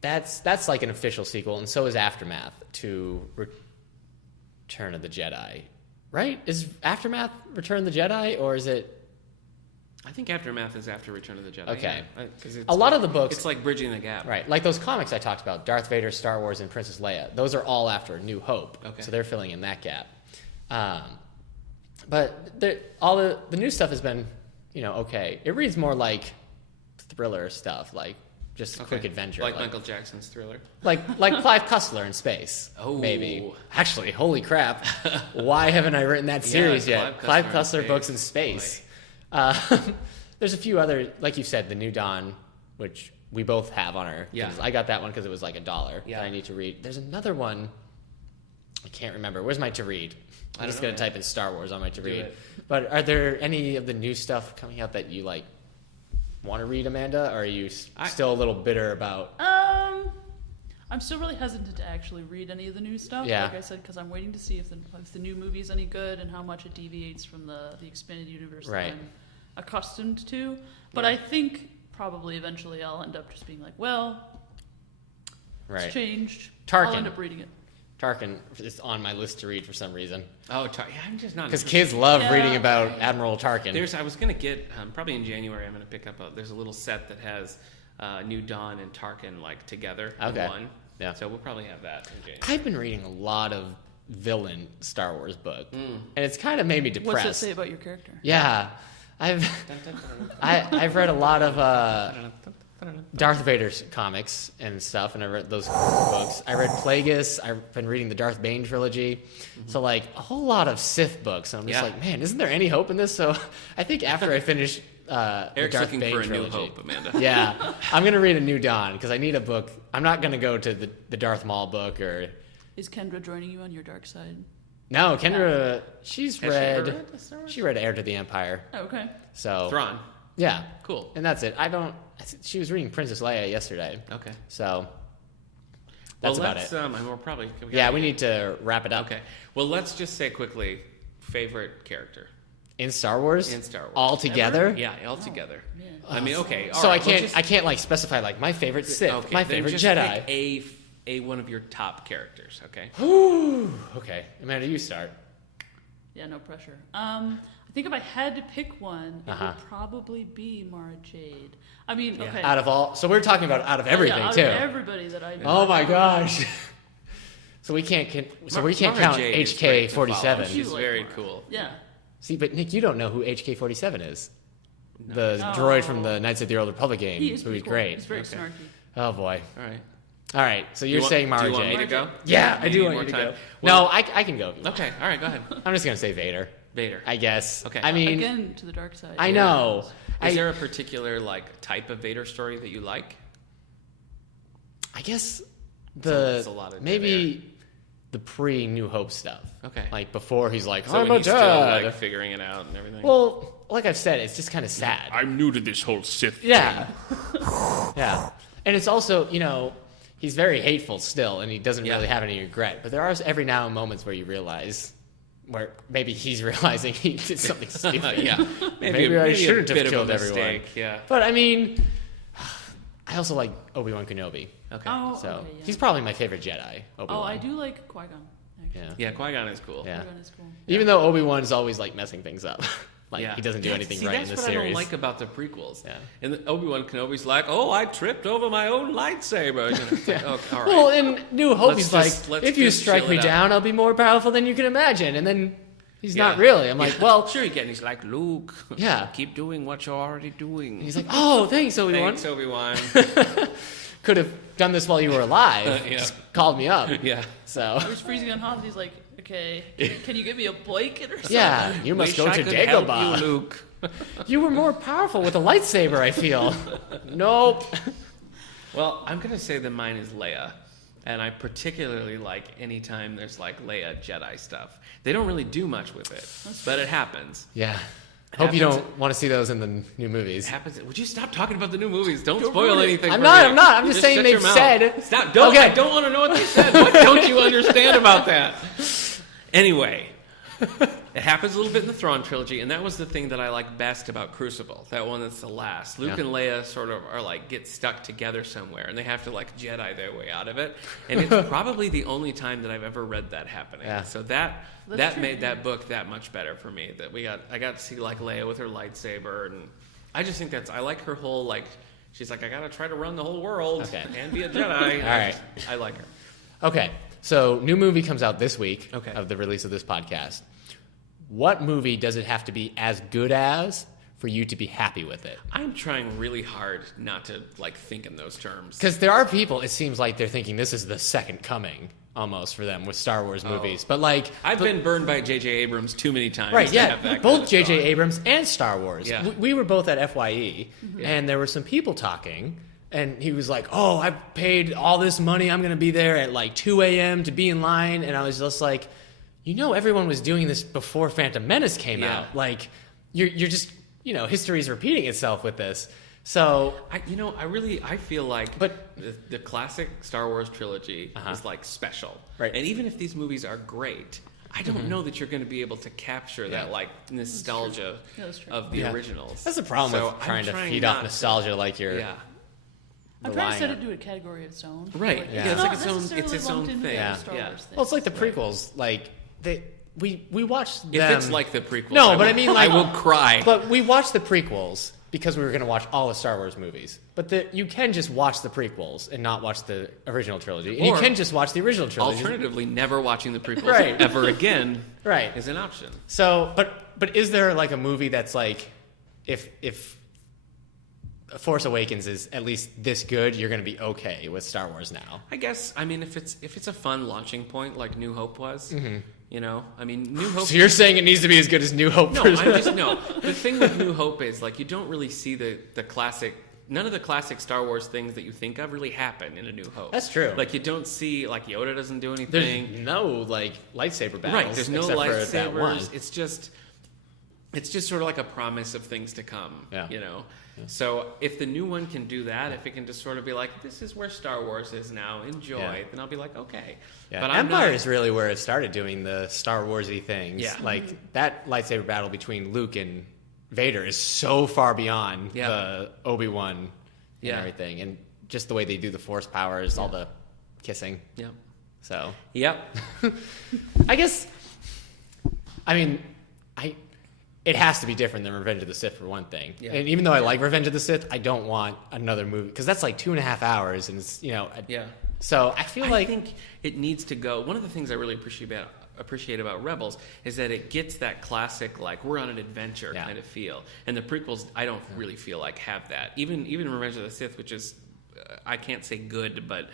that's like an official sequel, and so is Aftermath to Return of the Jedi. Right? Is Aftermath Return of the Jedi, or is it... I think Aftermath is after Return of the Jedi. Okay. It's a lot of the books... It's like bridging the gap. Right. Like those comics I talked about, Darth Vader, Star Wars, and Princess Leia. Those are all after New Hope. Okay. So they're filling in that gap. But all the new stuff has been, okay. It reads more like thriller stuff, like just quick adventure. Like Michael Jackson's Thriller? Like Clive Cussler in space. Oh. Maybe. Actually, holy crap. Why haven't I written that series yet? Clive Cussler books in space. There's a few other, like you said, the New Dawn, which we both have on our... Yeah. I got that one because it was like $1 that I need to read. There's another one, I can't remember. Where's my to read? I'm just going to type in Star Wars on my to read. But are there any of the new stuff coming out that you like want to read, Amanda? Or are you still a little bitter about... I'm still really hesitant to actually read any of the new stuff, like I said, because I'm waiting to see if the new movie's any good and how much it deviates from the expanded universe that I'm accustomed to. But I think probably eventually I'll end up just being like, well, it's changed. Tarkin. I'll end up reading it. Tarkin is on my list to read for some reason. Oh, I'm just not... Because kids love reading about Admiral Tarkin. I was going to get, probably in January, I'm going to pick up there's a little set that has... New Dawn and Tarkin like together in one. Yeah. So we'll probably have that in January. I've been reading a lot of villain Star Wars book, and it's kind of made me depressed. What's it say about your character? Yeah, I've read a lot of Darth Vader comics and stuff, and I read those books. I read Plagueis. I've been reading the Darth Bane trilogy. So like a whole lot of Sith books. And I'm just like, man, isn't there any hope in this? So I think after I finish Eric's Darth looking Bane for a trilogy, New Hope, Amanda. Yeah, I'm gonna read a New Dawn because I need a book. I'm not gonna go to the Darth Maul book or. Is Kendra joining you on your dark side? No, Kendra. She read Heir to the Empire. Oh, okay. So Thrawn. Yeah, cool. And that's it. She was reading Princess Leia yesterday. Okay. So that's about it. We're probably. We need to wrap it up. Okay. Well, let's just say quickly, favorite character. In Star Wars? In Star Wars. All together? Yeah, all together. I mean, okay. So I can't like specify like my favorite Sith, my favorite Jedi. Pick a one of your top characters, okay? Okay. Amanda, you start. Yeah, no pressure. I think if I had to pick one, it would probably be Mara Jade. I mean, okay. Out of all, so we're talking about out of everything out too. Of everybody that I know. Oh my gosh. So we can't count Jade HK-47. She's very cool. Yeah. See, but Nick, you don't know who HK-47 is. The droid from the Knights of the Old Republic game. He is who's cool. great. He's very snarky. Oh boy. All right. So you're saying Mara Jade. Do you want me to go? Yeah, I do want you to go. No, I can go. Okay. All right. Go ahead. I'm just gonna say Vader. I guess. Okay. I mean, again to the dark side. I know. Is there a particular like type of Vader story that you like? I guess It's a lot of maybe the pre-New Hope stuff. Okay. Like before he's like, so I'm when a he's still dad. like figuring it out and everything. Well, like I've said, it's just kind of sad. I'm new to this whole Sith thing. Yeah. Yeah. And it's also, he's very hateful still, and he doesn't really have any regret. But there are every now and moments where you realize, where maybe he's realizing he did something stupid. Yeah. Maybe I shouldn't have bit killed of a mistake. everyone. Yeah. But I mean, I also like Obi-Wan Kenobi. Okay. He's probably my favorite Jedi. Obi-Wan. Oh, I do like Qui-Gon. Actually. Yeah, Qui-Gon is cool. Yeah. Qui-Gon is cool. Even though Obi-Wan is always like messing things up. He doesn't do anything right in the series. series. That's what I don't like about the prequels. Yeah. And Obi-Wan Kenobi's like, oh, I tripped over my own lightsaber. It's like, okay, all right. Well, in New Hope, he's let's if you just strike chill me it down, I'll be more powerful than you can imagine. And then he's not really. I'm like, well, sure you can. He's like, Luke, keep doing what you're already doing. He's like, oh, thanks, Obi-Wan. Thanks, Obi-Wan. Could have done this while you were alive. Just called me up. Yeah. So. I was freezing on hot. He's like, okay, can you give me a blanket or something? Yeah, you must go to Dagobah. You, Luke. You were more powerful with a lightsaber, I feel. Nope. Well, I'm going to say that mine is Leia. And I particularly like anytime there's like Leia Jedi stuff. They don't really do much with it, but it happens. Yeah. Hope you don't want to see those in the new movies. It happens. Would you stop talking about the new movies? Don't spoil anything. I'm not. I'm just saying they've said. Stop. Don't. I don't want to know what they said. What don't you understand about that? Anyway, it happens a little bit in the Thrawn trilogy, and that was the thing that I like best about Crucible. That one that's the last. Luke and Leia sort of are like get stuck together somewhere, and they have to like Jedi their way out of it. And it's probably the only time that I've ever read that happening. Yeah. So that made that book that much better for me. That I got to see like Leia with her lightsaber, and I just think I like her whole like. She's like, I gotta try to run the whole world and be a Jedi. All right, I like her. Okay, so new movie comes out this week of the release of this podcast. What movie does it have to be as good as for you to be happy with it? I'm trying really hard not to like think in those terms. Because there are people, it seems like they're thinking this is the second coming almost for them with Star Wars movies. But like I've been burned by J.J. Abrams too many times. Right, yeah. Both J.J. Abrams and Star Wars. Yeah. We were both at FYE, and there were some people talking, and he was like, oh, I paid all this money. I'm going to be there at like 2 a.m. to be in line. And I was just like, everyone was doing this before Phantom Menace came out. Like, you're just, history's repeating itself with this. So I feel like the classic Star Wars trilogy is like special. Right. And even if these movies are great, I don't know that you're going to be able to capture that like nostalgia of the originals. That's the problem with trying to feed off nostalgia like you're I'm trying to set it to a category of its own. Right. Like, It's like its own thing. Yeah. Well, it's like the prequels. Like we watched them. If it's like the prequels, but I mean, like, I will cry. But we watched the prequels because we were going to watch all the Star Wars movies. But you can just watch the prequels and not watch the original trilogy. And you can just watch the original trilogy. Alternatively, never watching the prequels ever again is an option. So, but is there like a movie that's like, if Force Awakens is at least this good, you're going to be okay with Star Wars now? I guess. I mean, if it's a fun launching point like New Hope was, I mean, New Hope. So you're saying it needs to be as good as New Hope? No, The thing with New Hope is like you don't really see the classic. None of the classic Star Wars things that you think of really happen in A New Hope. That's true. Like you don't see like Yoda doesn't do anything. There's no like lightsaber battles. Right. There's no lightsabers. It's just. it's just sort of like a promise of things to come, Yeah. So if the new one can do that, if it can just sort of be like, this is where Star Wars is now, enjoy, then I'll be like, okay. Yeah. But Empire is really where it started doing the Star Wars-y things. Yeah. Like, that lightsaber battle between Luke and Vader is so far beyond the Obi-Wan and everything. And just the way they do the Force powers, all the kissing. Yeah. So. Yep. It has to be different than Revenge of the Sith for one thing. Yeah. And even though I like Revenge of the Sith, I don't want another movie because that's like 2.5 hours, and it's So I think it needs to go. One of the things I really appreciate about Rebels is that it gets that classic, like, we're on an adventure kind of feel. And the prequels, I don't really feel like have that. Even Revenge of the Sith, which is I can't say good, but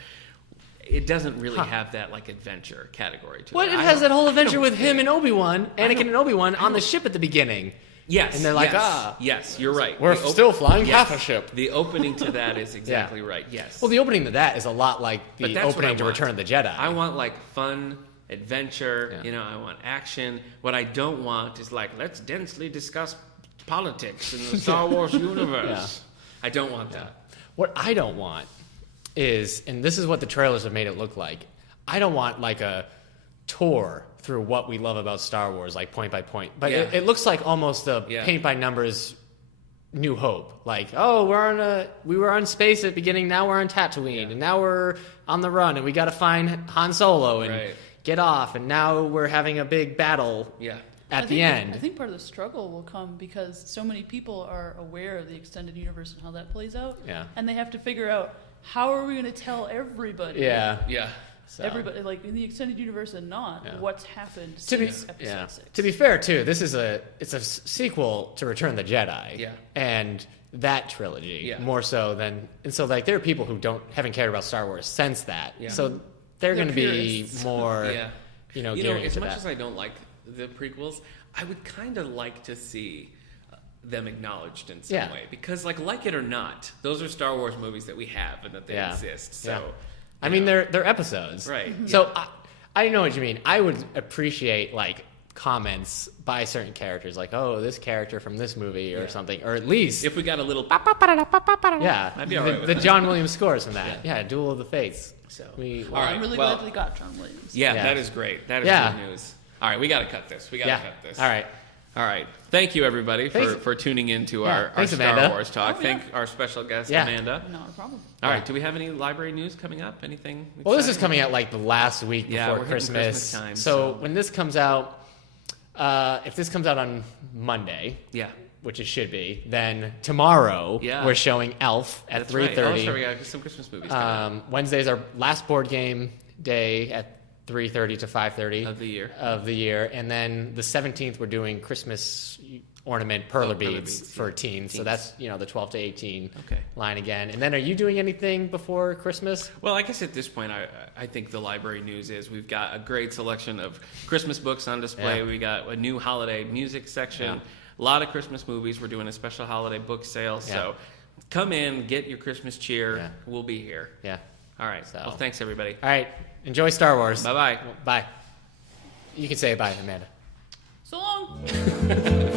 it doesn't really have that, like, adventure category to it. It has that whole adventure with him and Obi-Wan, Anakin and Obi-Wan on the ship at the beginning. Yes. And they're like, Yes, you're right. We're still flying half a ship. The opening to that is exactly right, yes. Well, the opening to that is a lot like the opening to Return of the Jedi. I want, like, fun adventure, I want action. What I don't want is, like, let's densely discuss politics in the Star Wars universe. I don't want that. What I don't want is, and this is what the trailers have made it look like, I don't want like a tour through what we love about Star Wars, like point by point. But it looks like almost a paint by numbers New Hope. Like, we were on space at the beginning, now we're on Tatooine, and now we're on the run, and we got to find Han Solo and get off, and now we're having a big battle. At the end. I think part of the struggle will come because so many people are aware of the extended universe and how that plays out. And they have to figure out, how are we going to tell everybody? So. Everybody, like in the extended universe and not, what's happened since episode 6. To be fair, too, it's a sequel to Return of the Jedi. And that trilogy, more so than... And so, like, there are people who haven't cared about Star Wars since that. So they're going to be more, gearing into that. As much as I don't like the prequels, I would kind of like to see them acknowledged in some way, because like it or not, those are Star Wars movies that we have and that they exist. So I mean, they're episodes, right? So I know what you mean. I would appreciate like comments by certain characters, like, oh, this character from this movie or something, or at least if we got a little I'd be all right with the John Williams scores from that. Duel of the Fates. So I'm really glad we got John Williams. That is great. That is good news. All right, we got to cut this. All right. Thank you, everybody, for tuning in to our Star Wars talk. Thank our special guest, Amanda. Not a problem. All right. Do we have any library news coming up? Anything exciting? Well, this is coming out like the last week before Christmas time. So when this comes out, if this comes out on Monday, which it should be, then tomorrow we're showing Elf at 3:30. Right. Oh, sorry, we got some Christmas movies coming up. Wednesday's our last board game day at 3:30 to 5:30 of the year, and then the 17th we're doing Christmas ornament perler beads for teens. So that's the 12 to 18 line again. And then, are you doing anything before Christmas? Well, I guess at this point, I think the library news is we've got a great selection of Christmas books on display. We got a new holiday music section, a lot of Christmas movies. We're doing a special holiday book sale, so come in, get your Christmas cheer. We'll be here. All right. So. Well, thanks, everybody. All right. Enjoy Star Wars. Bye-bye. Bye. You can say bye, Amanda. So long.